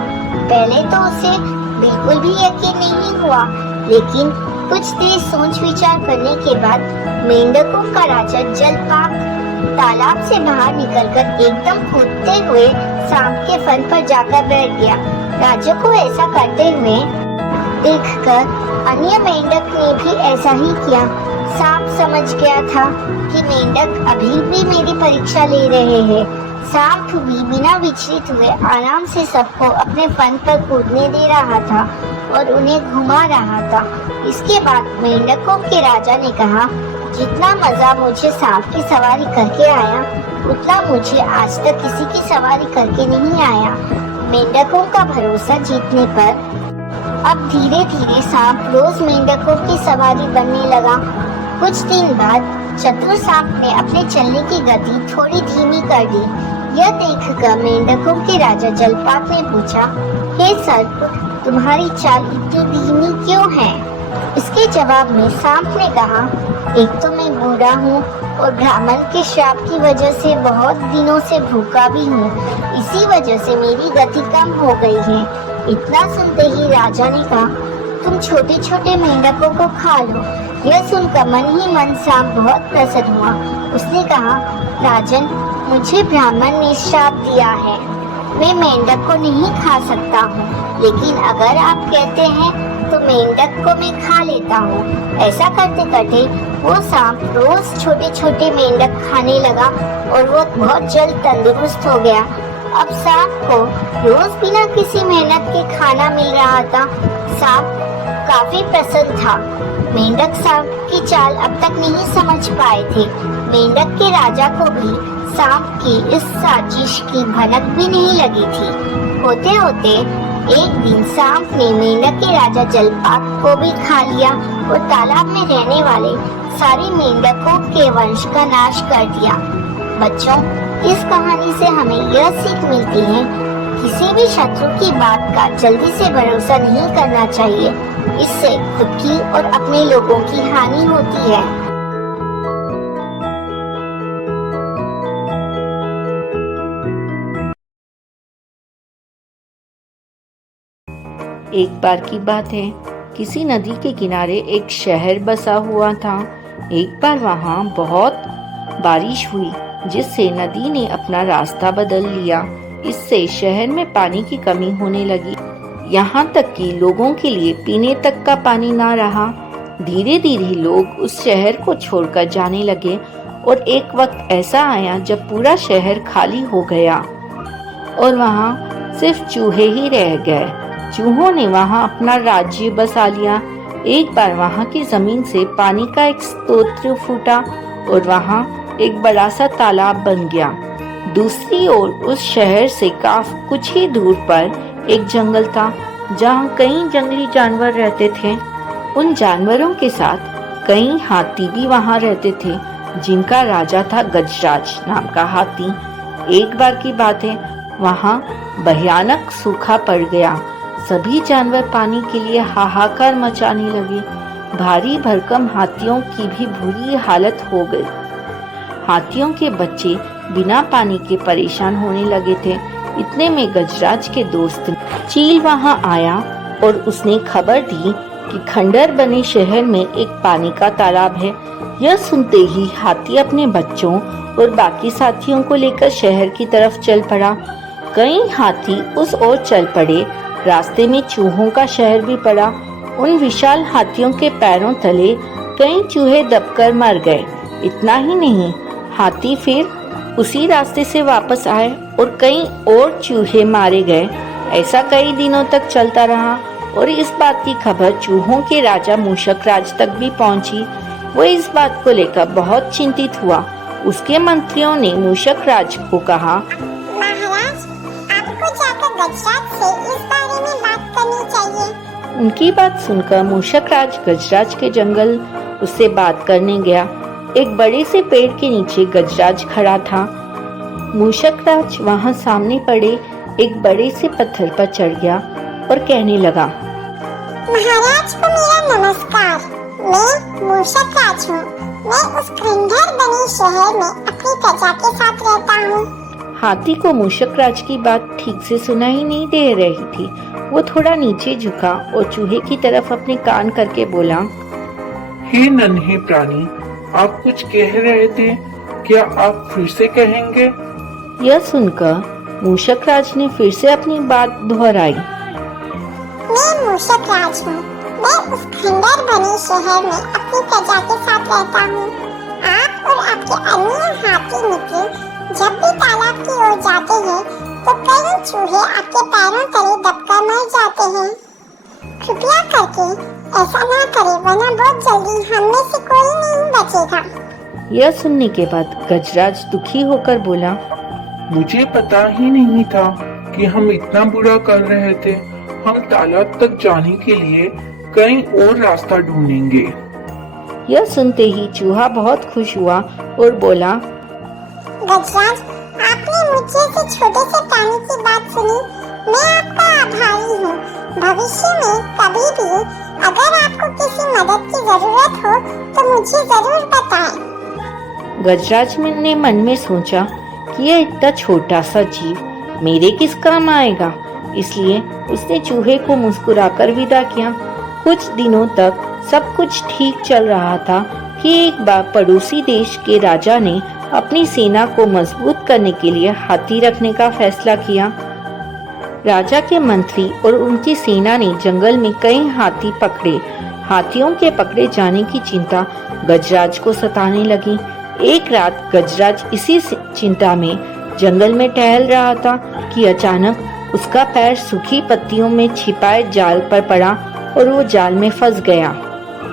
पहले तो उसे बिल्कुल भी यकीन नहीं हुआ, लेकिन कुछ देर सोच विचार करने के बाद मेंढकों का राजा जलपाक तालाब से बाहर निकलकर एकदम कूदते हुए सांप के फन पर जाकर बैठ गया। राजा को ऐसा करते हुए देखकर अन्य मेंढक ने भी ऐसा ही किया। सांप समझ गया था कि मेंढक अभी भी मेरी परीक्षा ले रहे हैं। सांप भी बिना विचलित हुए आराम से सबको अपने फन पर कूदने दे रहा था और उन्हें घुमा रहा था। इसके बाद मेंढकों के राजा ने कहा, जितना मजा मुझे सांप की सवारी करके आया, उतना मुझे आज तक किसी की सवारी करके नहीं आया। मेंढकों का भरोसा जीतने पर अब धीरे धीरे सांप रोज मेंढकों की सवारी बनने लगा। कुछ दिन बाद चतुर सांप ने अपने चलने की गति थोड़ी धीमी कर दी। यह देखकर मेंढकों के राजा जलपात ने पूछा, हे सर्प, तुम्हारी चाल इतनी धीमी क्यों है? इसके जवाब में सांप ने कहा, एक तो मैं बूढ़ा हूँ और ब्राह्मण के श्राप की वजह से बहुत दिनों से भूखा भी हूँ। इसी वजह से मेरी गति कम हो गई है। इतना सुनते ही राजा ने कहा, तुम छोटे छोटे मेंढकों को खा लो। यह सुनकर मन ही मन सांप बहुत प्रसन्न हुआ। उसने कहा, राजन, मुझे ब्राह्मण ने श्राप दिया है, मैं मेंढक को नहीं खा सकता हूँ, लेकिन अगर आप कहते हैं तो मेंढक को मैं खा लेता हूँ। ऐसा करते करते वो सांप रोज छोटे छोटे मेंढक खाने लगा और वो बहुत जल्द तंदुरुस्त हो गया। अब सांप को रोज बिना किसी मेहनत के खाना मिल रहा था। सांप काफी प्रसन्न था। मेंढक सांप की चाल अब तक नहीं समझ पाए थे। मेंढक के राजा को भी सांप की इस साजिश की भनक भी नहीं लगी थी। होते होते एक दिन सांप ने मेंढक के राजा जलपात को भी खा लिया और तालाब में रहने वाले सारे मेंढकों के वंश का नाश कर दिया। बच्चों, इस कहानी से हमें यह सीख मिलती है, किसी भी शत्रु की बात का जल्दी से भरोसा नहीं करना चाहिए। इससे खुद की और अपने लोगों की हानि होती है। एक बार की बात है, किसी नदी के किनारे एक शहर बसा हुआ था। एक बार वहाँ बहुत बारिश हुई, जिससे नदी ने अपना रास्ता बदल लिया। इससे शहर में पानी की कमी होने लगी, यहाँ तक कि लोगों के लिए पीने तक का पानी ना रहा। धीरे धीरे लोग उस शहर को छोड़कर जाने लगे और एक वक्त ऐसा आया जब पूरा शहर खाली हो गया और वहाँ सिर्फ चूहे ही रह गए। चूहों ने वहाँ अपना राज्य बसा लिया। एक बार वहाँ की जमीन से पानी का एक स्रोत फूटा और वहाँ एक बड़ा सा तालाब बन गया। दूसरी ओर उस शहर से कुछ ही दूर पर एक जंगल था, जहाँ कई जंगली जानवर रहते थे। उन जानवरों के साथ कई हाथी भी वहाँ रहते थे, जिनका राजा था गजराज नाम का हाथी। एक बार की बात है, वहाँ भयानक सूखा पड़ गया। सभी जानवर पानी के लिए हाहाकार मचाने लगे। भारी भरकम हाथियों की भी बुरी हालत हो गई। हाथियों के बच्चे बिना पानी के परेशान होने लगे थे। इतने में गजराज के दोस्त चील वहां आया और उसने खबर दी कि खंडर बने शहर में एक पानी का तालाब है। यह सुनते ही हाथी अपने बच्चों और बाकी साथियों को लेकर शहर की तरफ चल पड़ा। कई हाथी उस ओर चल पड़े। रास्ते में चूहों का शहर भी पड़ा। उन विशाल हाथियों के पैरों तले कई चूहे दबकर मर गए। इतना ही नहीं, हाथी फिर उसी रास्ते से वापस आए और कई और चूहे मारे गए। ऐसा कई दिनों तक चलता रहा और इस बात की खबर चूहों के राजा मूषक राज तक भी पहुंची। वो इस बात को लेकर बहुत चिंतित हुआ। उसके मंत्रियों ने मूषक राज को कहा, महाराज, आपको जाकर गजराज से इस बारे में बात करनी चाहिए। उनकी बात सुनकर मूषक राज गजराज के जंगल उससे बात करने गया। एक बड़े से पेड़ के नीचे गजराज खड़ा था। मूषक राज वहाँ सामने पड़े एक बड़े से पत्थर पर चढ़ गया और कहने लगा, महाराज को मेरा नमस्कार। मैं मूषक राज हूँ। मैं उस खंडहर बने शहर में अपनी प्रजा के साथ रहता हूँ। हाथी को मूषक राज की बात ठीक से सुनाई नहीं दे रही थी। वो थोड़ा नीचे झुका और चूहे की तरफ अपने कान करके बोला, हे नन्हे प्राणी, आप कुछ कह रहे थे, क्या आप फिर से कहेंगे? यह सुनकर मूषक राज ने फिर से अपनी बात दोहराई। मैं मूषक राज हूँ। मैं उस खंडहर बने शहर में अपनी प्रजा के साथ रहता हूँ। आप और आपके अन्य हाथी मित्र जब भी तालाब की ओर जाते हैं तो कई चूहे आपके पैरों तले दबकर मर जाते हैं। कृपया करके ऐसा ना करें, वरना बहुत जल्दी हम में से कोई नहीं बचेगा। यह सुनने के बाद गजराज दुखी होकर बोला, मुझे पता ही नहीं था कि हम इतना बुरा कर रहे थे। हम तालाब तक जाने के लिए कहीं और रास्ता ढूंढेंगे। यह सुनते ही चूहा बहुत खुश हुआ और बोला, गजराज, आपने मुझे से छोटे से प्राणी की बात सुनी, मैं आपका आभारी हूँ। भविष्य में कभी भी अगर आपको किसी मदद की जरूरत हो तो मुझे जरूर बताएं। गजराज ने मन में सोचा कि यह इतना छोटा सा जीव मेरे किस काम आएगा, इसलिए उसने चूहे को मुस्कुराकर विदा किया। कुछ दिनों तक सब कुछ ठीक चल रहा था कि एक बार पड़ोसी देश के राजा ने अपनी सेना को मजबूत करने के लिए हाथी रखने का फैसला किया। राजा के मंत्री और उनकी सेना ने जंगल में कई हाथी पकड़े। हाथियों के पकड़े जाने की चिंता गजराज को सताने लगी। एक रात गजराज इसी चिंता में जंगल में टहल रहा था कि अचानक उसका पैर सूखी पत्तियों में छिपाए जाल पर पड़ा और वो जाल में फंस गया।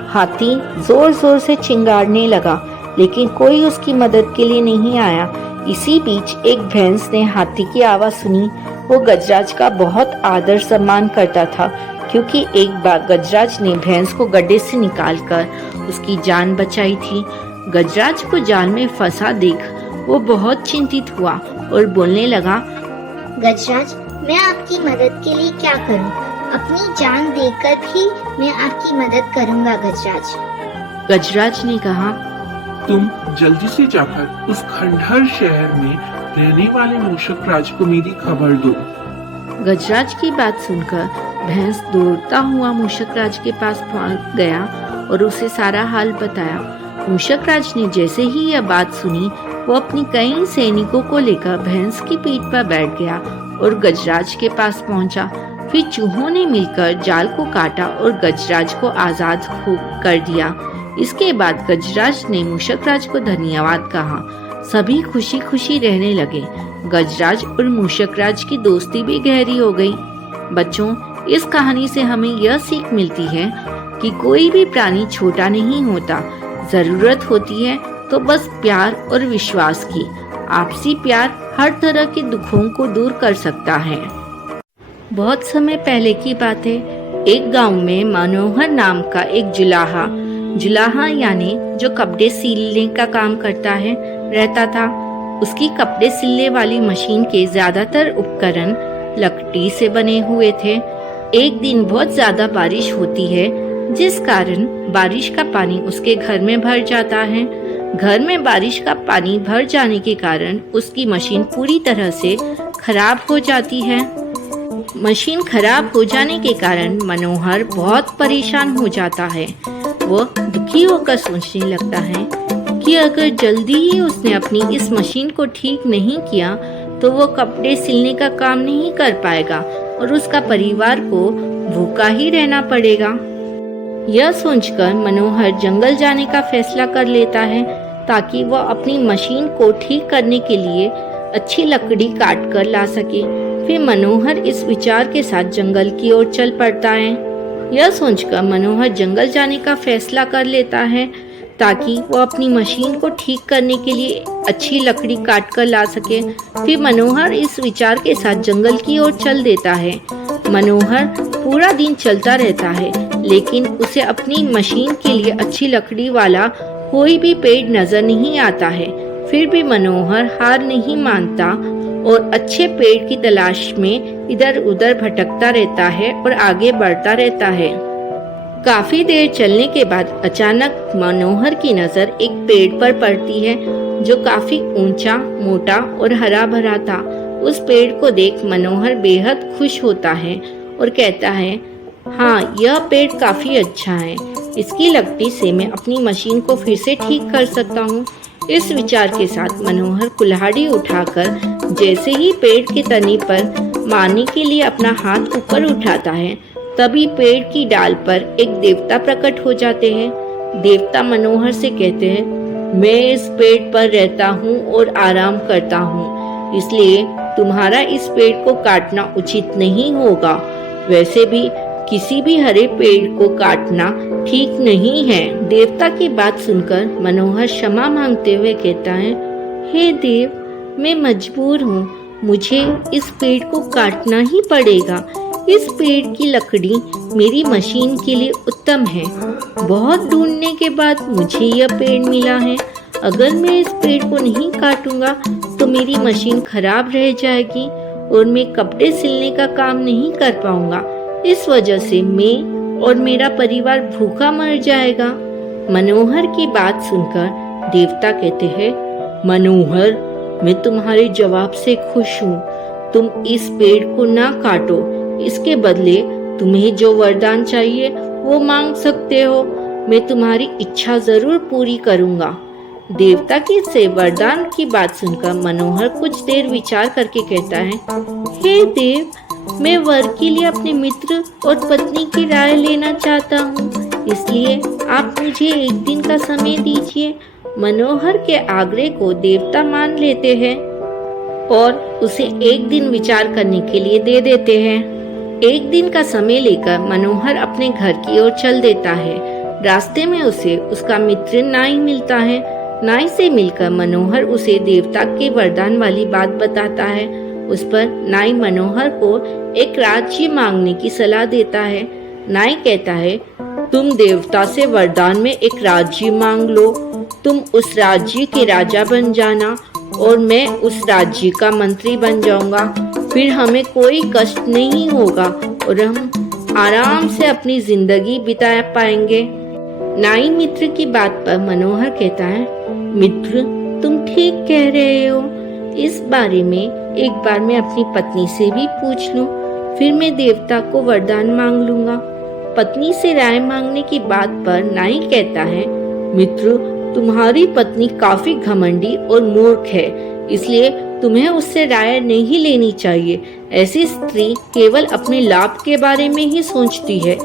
हाथी जोर जोर से चिंगारने लगा, लेकिन कोई उसकी मदद के लिए नहीं आया। इसी बीच एक भैंस ने हाथी की आवाज सुनी। वो गजराज का बहुत आदर सम्मान करता था, क्योंकि एक बार गजराज ने भैंस को गड्ढे से निकालकर उसकी जान बचाई थी। गजराज को जाल में फंसा देख वो बहुत चिंतित हुआ और बोलने लगा, गजराज, मैं आपकी मदद के लिए क्या करूं? अपनी जान देकर भी मैं आपकी मदद करूंगा गजराज। गजराज ने कहा, तुम जल्दी से जाकर उस खंडहर शहर में रहने वाले मूषक राज को मेरी खबर दो। गजराज की बात सुनकर भैंस दौड़ता हुआ मूषक राज के पास पहुंच गया और उसे सारा हाल बताया। मूषक राज ने जैसे ही यह बात सुनी, वो अपनी कई सैनिकों को लेकर भैंस की पीठ पर बैठ गया और गजराज के पास पहुंचा। फिर चूहों ने मिलकर जाल को काटा और गजराज को आजाद कर दिया। इसके बाद गजराज ने मूषक राज को धन्यवाद कहा। सभी खुशी खुशी रहने लगे। गजराज और मूषक राज की दोस्ती भी गहरी हो गई। बच्चों, इस कहानी से हमें यह सीख मिलती है कि कोई भी प्राणी छोटा नहीं होता। जरूरत होती है तो बस प्यार और विश्वास की। आपसी प्यार हर तरह के दुखों को दूर कर सकता है। बहुत समय पहले की बात है। एक गांव में मनोहर नाम का एक जुलाहा यानी जो कपड़े सिलने का काम करता है रहता था। उसकी कपड़े सिलने वाली मशीन के ज्यादातर उपकरण लकड़ी से बने हुए थे। एक दिन बहुत ज्यादा बारिश होती है, जिस कारण बारिश का पानी उसके घर में भर जाता है। घर में बारिश का पानी भर जाने के कारण उसकी मशीन पूरी तरह से खराब हो जाती है। मशीन खराब हो जाने के कारण मनोहर बहुत परेशान हो जाता है। वो दुखी होकर सोचने लगता है कि अगर जल्दी ही उसने अपनी इस मशीन को ठीक नहीं किया तो वो कपड़े सिलने का काम नहीं कर पाएगा और उसका परिवार को भूखा ही रहना पड़ेगा। यह सोचकर मनोहर जंगल जाने का फैसला कर लेता है ताकि वह अपनी मशीन को ठीक करने के लिए अच्छी लकड़ी काट कर ला सके। फिर मनोहर इस विचार के साथ जंगल की ओर चल पड़ता है। यह सोचकर मनोहर जंगल जाने का फैसला कर लेता है ताकि वो अपनी मशीन को ठीक करने के लिए अच्छी लकड़ी काट कर ला सके। फिर मनोहर इस विचार के साथ जंगल की ओर चल देता है। मनोहर पूरा दिन चलता रहता है, लेकिन उसे अपनी मशीन के लिए अच्छी लकड़ी वाला कोई भी पेड़ नजर नहीं आता है। फिर भी मनोहर हार नहीं मानता और अच्छे पेड़ की तलाश में इधर उधर भटकता रहता है और आगे बढ़ता रहता है। काफी देर चलने के बाद अचानक मनोहर की नजर एक पेड़ पर पड़ती है जो काफी ऊंचा, मोटा और हरा भरा था। उस पेड़ को देख मनोहर बेहद खुश होता है और कहता है, हाँ, यह पेड़ काफी अच्छा है। इसकी लकड़ी से मैं अपनी मशीन को फिर से ठीक कर सकता हूँ। इस विचार के साथ मनोहर कुल्हाड़ी उठाकर जैसे ही पेड़ की तनी पर मारने के लिए अपना हाथ ऊपर उठाता है, तभी पेड़ की डाल पर एक देवता प्रकट हो जाते हैं। देवता मनोहर से कहते हैं, मैं इस पेड़ पर रहता हूँ और आराम करता हूँ, इसलिए तुम्हारा इस पेड़ को काटना उचित नहीं होगा। वैसे भी किसी भी हरे पेड़ को काटना ठीक नहीं है। देवता की बात सुनकर मनोहर क्षमा मांगते हुए कहता है, हे देव, मैं मजबूर हूँ, मुझे इस पेड़ को काटना ही पड़ेगा। इस पेड़ की लकड़ी मेरी मशीन के लिए उत्तम है। बहुत ढूंढने के बाद मुझे यह पेड़ मिला है। अगर मैं इस पेड़ को नहीं काटूंगा तो मेरी मशीन खराब रह जाएगी और मैं कपड़े सिलने का काम नहीं कर पाऊंगा। इस वजह से मैं और मेरा परिवार भूखा मर जाएगा। मनोहर की बात सुनकर देवता कहते हैं, मनोहर, मैं तुम्हारे जवाब से खुश हूँ। तुम इस पेड़ को ना काटो। इसके बदले तुम्हें जो वरदान चाहिए वो मांग सकते हो। मैं तुम्हारी इच्छा जरूर पूरी करूँगा। देवता की से वरदान की बात सुनकर मनोहर कुछ देर विचार करके कहता है, हे देव, मैं वर के लिए अपने मित्र और पत्नी की राय लेना चाहता हूँ, इसलिए आप मुझे एक दिन का समय दीजिए। मनोहर के आग्रह को देवता मान लेते हैं और उसे एक दिन विचार करने के लिए दे देते हैं। एक दिन का समय लेकर मनोहर अपने घर की ओर चल देता है। रास्ते में उसे उसका मित्र नाई मिलता है। नाई से मिलकर मनोहर उसे देवता के वरदान वाली बात बताता है। उस पर नाई मनोहर को एक राज्य मांगने की सलाह देता है। नाई कहता है, तुम देवता से वरदान में एक राज्य मांग लो। तुम उस राज्य के राजा बन जाना और मैं उस राज्य का मंत्री बन जाऊंगा। फिर हमें कोई कष्ट नहीं होगा और हम आराम से अपनी जिंदगी बिता पाएंगे। नाई मित्र की बात पर मनोहर कहता है, मित्र, तुम ठीक कह रहे हो। इस बारे में एक बार मैं अपनी पत्नी से भी पूछ लूं, फिर मैं देवता को वरदान मांग लूंगा। पत्नी से राय मांगने की बात पर नाई कहता है, मित्र, तुम्हारी पत्नी काफी घमंडी और मूर्ख है, इसलिए तुम्हें उससे राय नहीं लेनी चाहिए। ऐसी स्त्री केवल अपने लाभ के बारे में ही सोचती है।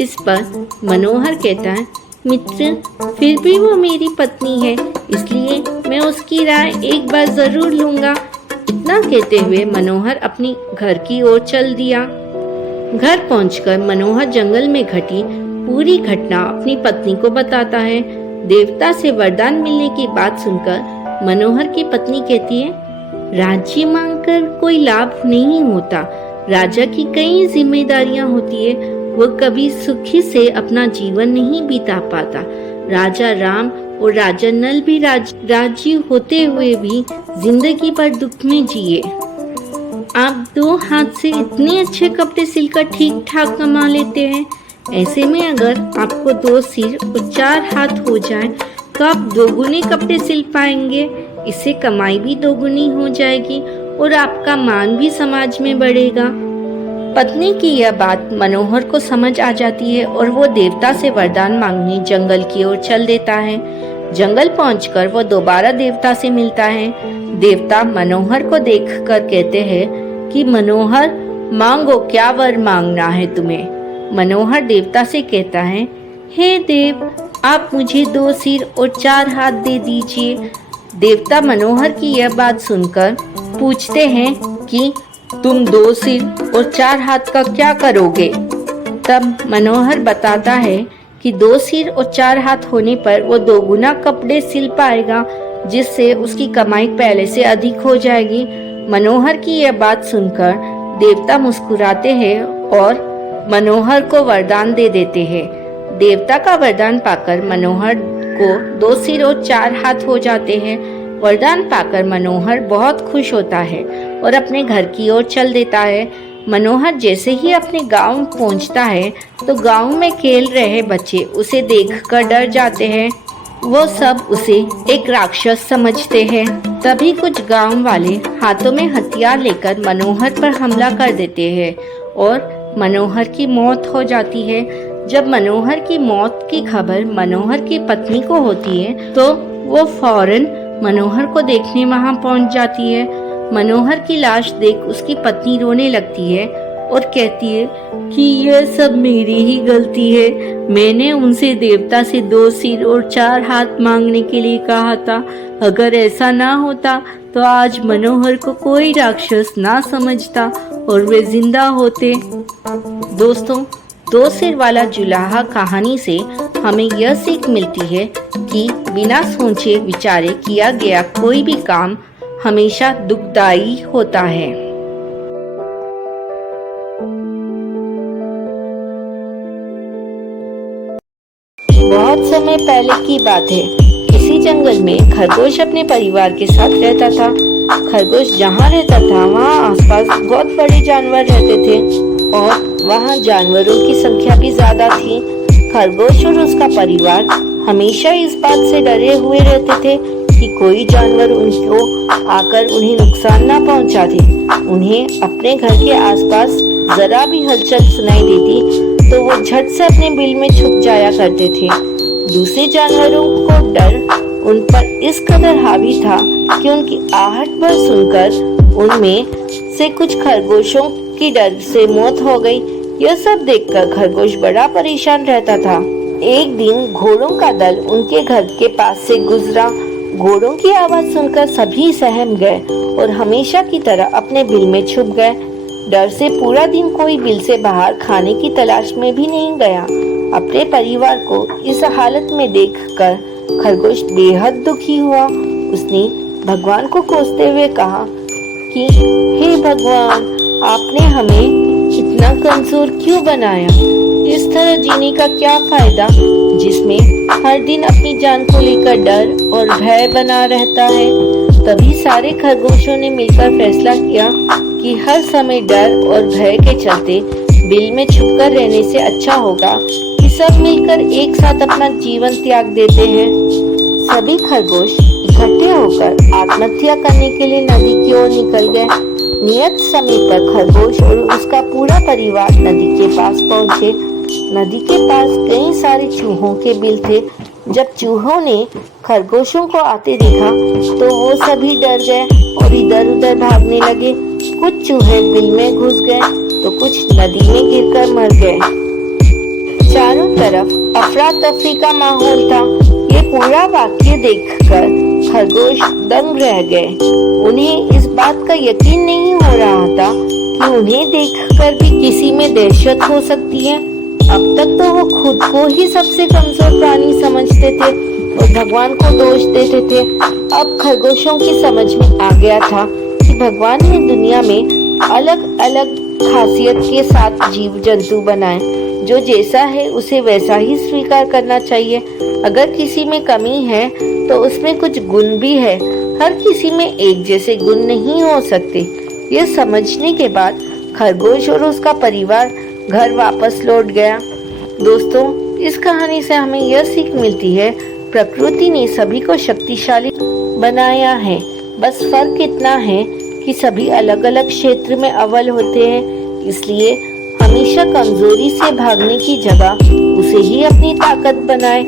इस पर मनोहर कहता है, मित्र, फिर भी वो मेरी पत्नी है, इसलिए मैं उसकी राय एक बार जरूर लूंगा। इतना कहते हुए मनोहर अपनी घर की ओर चल दिया। घर पहुंचकर मनोहर जंगल में घटी पूरी घटना अपनी पत्नी को बताता है। देवता से वरदान मिलने की बात सुनकर मनोहर की पत्नी कहती है, राज्य मांगकर कोई लाभ नहीं होता। राजा की कई जिम्मेदारियां होती है, वो कभी सुखी से अपना जीवन नहीं बिता पाता। राजा राम और राजा नल भी राज्य होते हुए भी जिंदगी भर दुख में जिए। आप 2 हाथ से इतने अच्छे कपड़े सिलकर ठीक ठाक कमा लेते हैं। ऐसे में अगर आपको 2 सिर और 4 हाथ हो जाए तो आप 2 गुने कपड़े सिल पाएंगे। इससे कमाई भी 2 गुनी हो जाएगी और आपका मान भी समाज में बढ़ेगा। पत्नी की यह बात मनोहर को समझ आ जाती है और वो देवता से वरदान मांगने जंगल की ओर चल देता है। जंगल पहुंचकर वो दोबारा देवता से मिलता है। देवता मनोहर को देखकर कहते हैं कि मनोहर, मांगो, क्या वर मांगना है तुम्हें। मनोहर देवता से कहता है, हे देव, आप मुझे 2 सिर और 4 हाथ दे दीजिए। देवता मनोहर की यह बात सुनकर पूछते हैं कि तुम 2 सिर और 4 हाथ का क्या करोगे। तब मनोहर बताता है कि 2 सिर और 4 हाथ होने पर वो 2 गुना कपड़े सिल पाएगा, जिससे उसकी कमाई पहले से अधिक हो जाएगी। मनोहर की यह बात सुनकर देवता मुस्कुराते हैं और मनोहर को वरदान दे देते हैं। देवता का वरदान पाकर मनोहर को 2 सिर और 4 हाथ हो जाते हैं। वरदान पाकर मनोहर बहुत खुश होता है और अपने घर की ओर चल देता है। मनोहर जैसे ही अपने गांव पहुंचता है तो गांव में खेल रहे बच्चे उसे देखकर डर जाते हैं। वो सब उसे एक राक्षस समझते हैं। तभी कुछ गांव वाले हाथों में हथियार लेकर मनोहर पर हमला कर देते हैं और मनोहर की मौत हो जाती है। जब मनोहर की मौत की खबर मनोहर की पत्नी को होती है तो वो फौरन मनोहर को देखने वहां पहुंच जाती है। मनोहर की लाश देख उसकी पत्नी रोने लगती है और कहती है कि यह सब मेरी ही गलती है। मैंने उनसे देवता से 2 सिर और 4 हाथ मांगने के लिए कहा था। अगर ऐसा ना होता तो आज मनोहर को कोई राक्षस ना समझता और वे जिंदा होते। दोस्तों, 2 सिर वाला जुलाहा कहानी से हमें यह सीख मिलती है कि बिना सोचे विचारे किया गया कोई भी काम हमेशा दुखदाई होता है। बहुत समय पहले की बात है। किसी जंगल में खरगोश अपने परिवार के साथ रहता था। खरगोश जहाँ रहता था वहाँ आसपास बहुत बड़े जानवर रहते थे और वहाँ जानवरों की संख्या भी ज्यादा थी। खरगोश और उसका परिवार हमेशा इस बात से डरे हुए रहते थे कि कोई जानवर उनको आकर उन्हें नुकसान ना पहुँचा दे। उन्हें अपने घर के आसपास जरा भी हलचल सुनाई देती तो वो झट से अपने बिल में छुप जाया करते थे। दूसरे जानवरों को डर उन पर इस कदर हावी था कि उनकी आहट भर सुनकर उनमें से कुछ खरगोशों की डर से मौत हो गई। यह सब देखकर खरगोश बड़ा परेशान रहता था। एक दिन घोड़ों का दल उनके घर के पास से गुजरा। घोड़ों की आवाज सुनकर सभी सहम गए और हमेशा की तरह अपने बिल में छुप गए। डर से पूरा दिन कोई बिल से बाहर खाने की तलाश में भी नहीं गया। अपने परिवार को इस हालत में देखकर खरगोश बेहद दुखी हुआ। उसने भगवान को कोसते हुए कहा कि हे भगवान, आपने हमें इतना कमजोर क्यों बनाया? इस तरह जीने का क्या फायदा जिसमें हर दिन अपनी जान को लेकर डर और भय बना रहता है। तभी सारे खरगोशों ने मिलकर फैसला किया कि हर समय डर और भय के चलते बिल में छुपकर रहने से अच्छा होगा कि सब मिलकर एक साथ अपना जीवन त्याग देते हैं। सभी खरगोश इकट्ठे होकर आत्महत्या करने के लिए नदी की ओर निकल गए। नियत समय पर खरगोश और उसका पूरा परिवार नदी के पास पहुंचे। नदी के पास कई सारे चूहों के बिल थे। जब चूहों ने खरगोशों को आते देखा तो वो सभी डर गए और इधर उधर भागने लगे। कुछ चूहे बिल में घुस गए तो कुछ नदी में गिरकर मर गए। चारों तरफ अफरा तफरी का माहौल था। ये पूरा वाक्य देखकर खरगोश दंग रह गए। उन्हें इस बात का यकीन नहीं हो रहा था कि उन्हें देखकर भी किसी में दहशत हो सकती है। अब तक तो वो खुद को ही सबसे कमजोर प्राणी समझते थे और भगवान को दोष देते थे। अब खरगोशों की समझ में आ गया था कि भगवान ने दुनिया में अलग अलग खासियत के साथ जीव जंतु बनाए। जो जैसा है उसे वैसा ही स्वीकार करना चाहिए। अगर किसी में कमी है तो उसमें कुछ गुण भी है। हर किसी में एक जैसे गुण नहीं हो सकते। यह समझने के बाद खरगोश और उसका परिवार घर वापस लौट गया। दोस्तों, इस कहानी से हमें यह सीख मिलती है, प्रकृति ने सभी को शक्तिशाली बनाया है। बस फर्क इतना है कि सभी अलग अलग क्षेत्र में अव्वल होते हैं। इसलिए हमेशा कमजोरी से भागने की जगह उसे ही अपनी ताकत बनाए।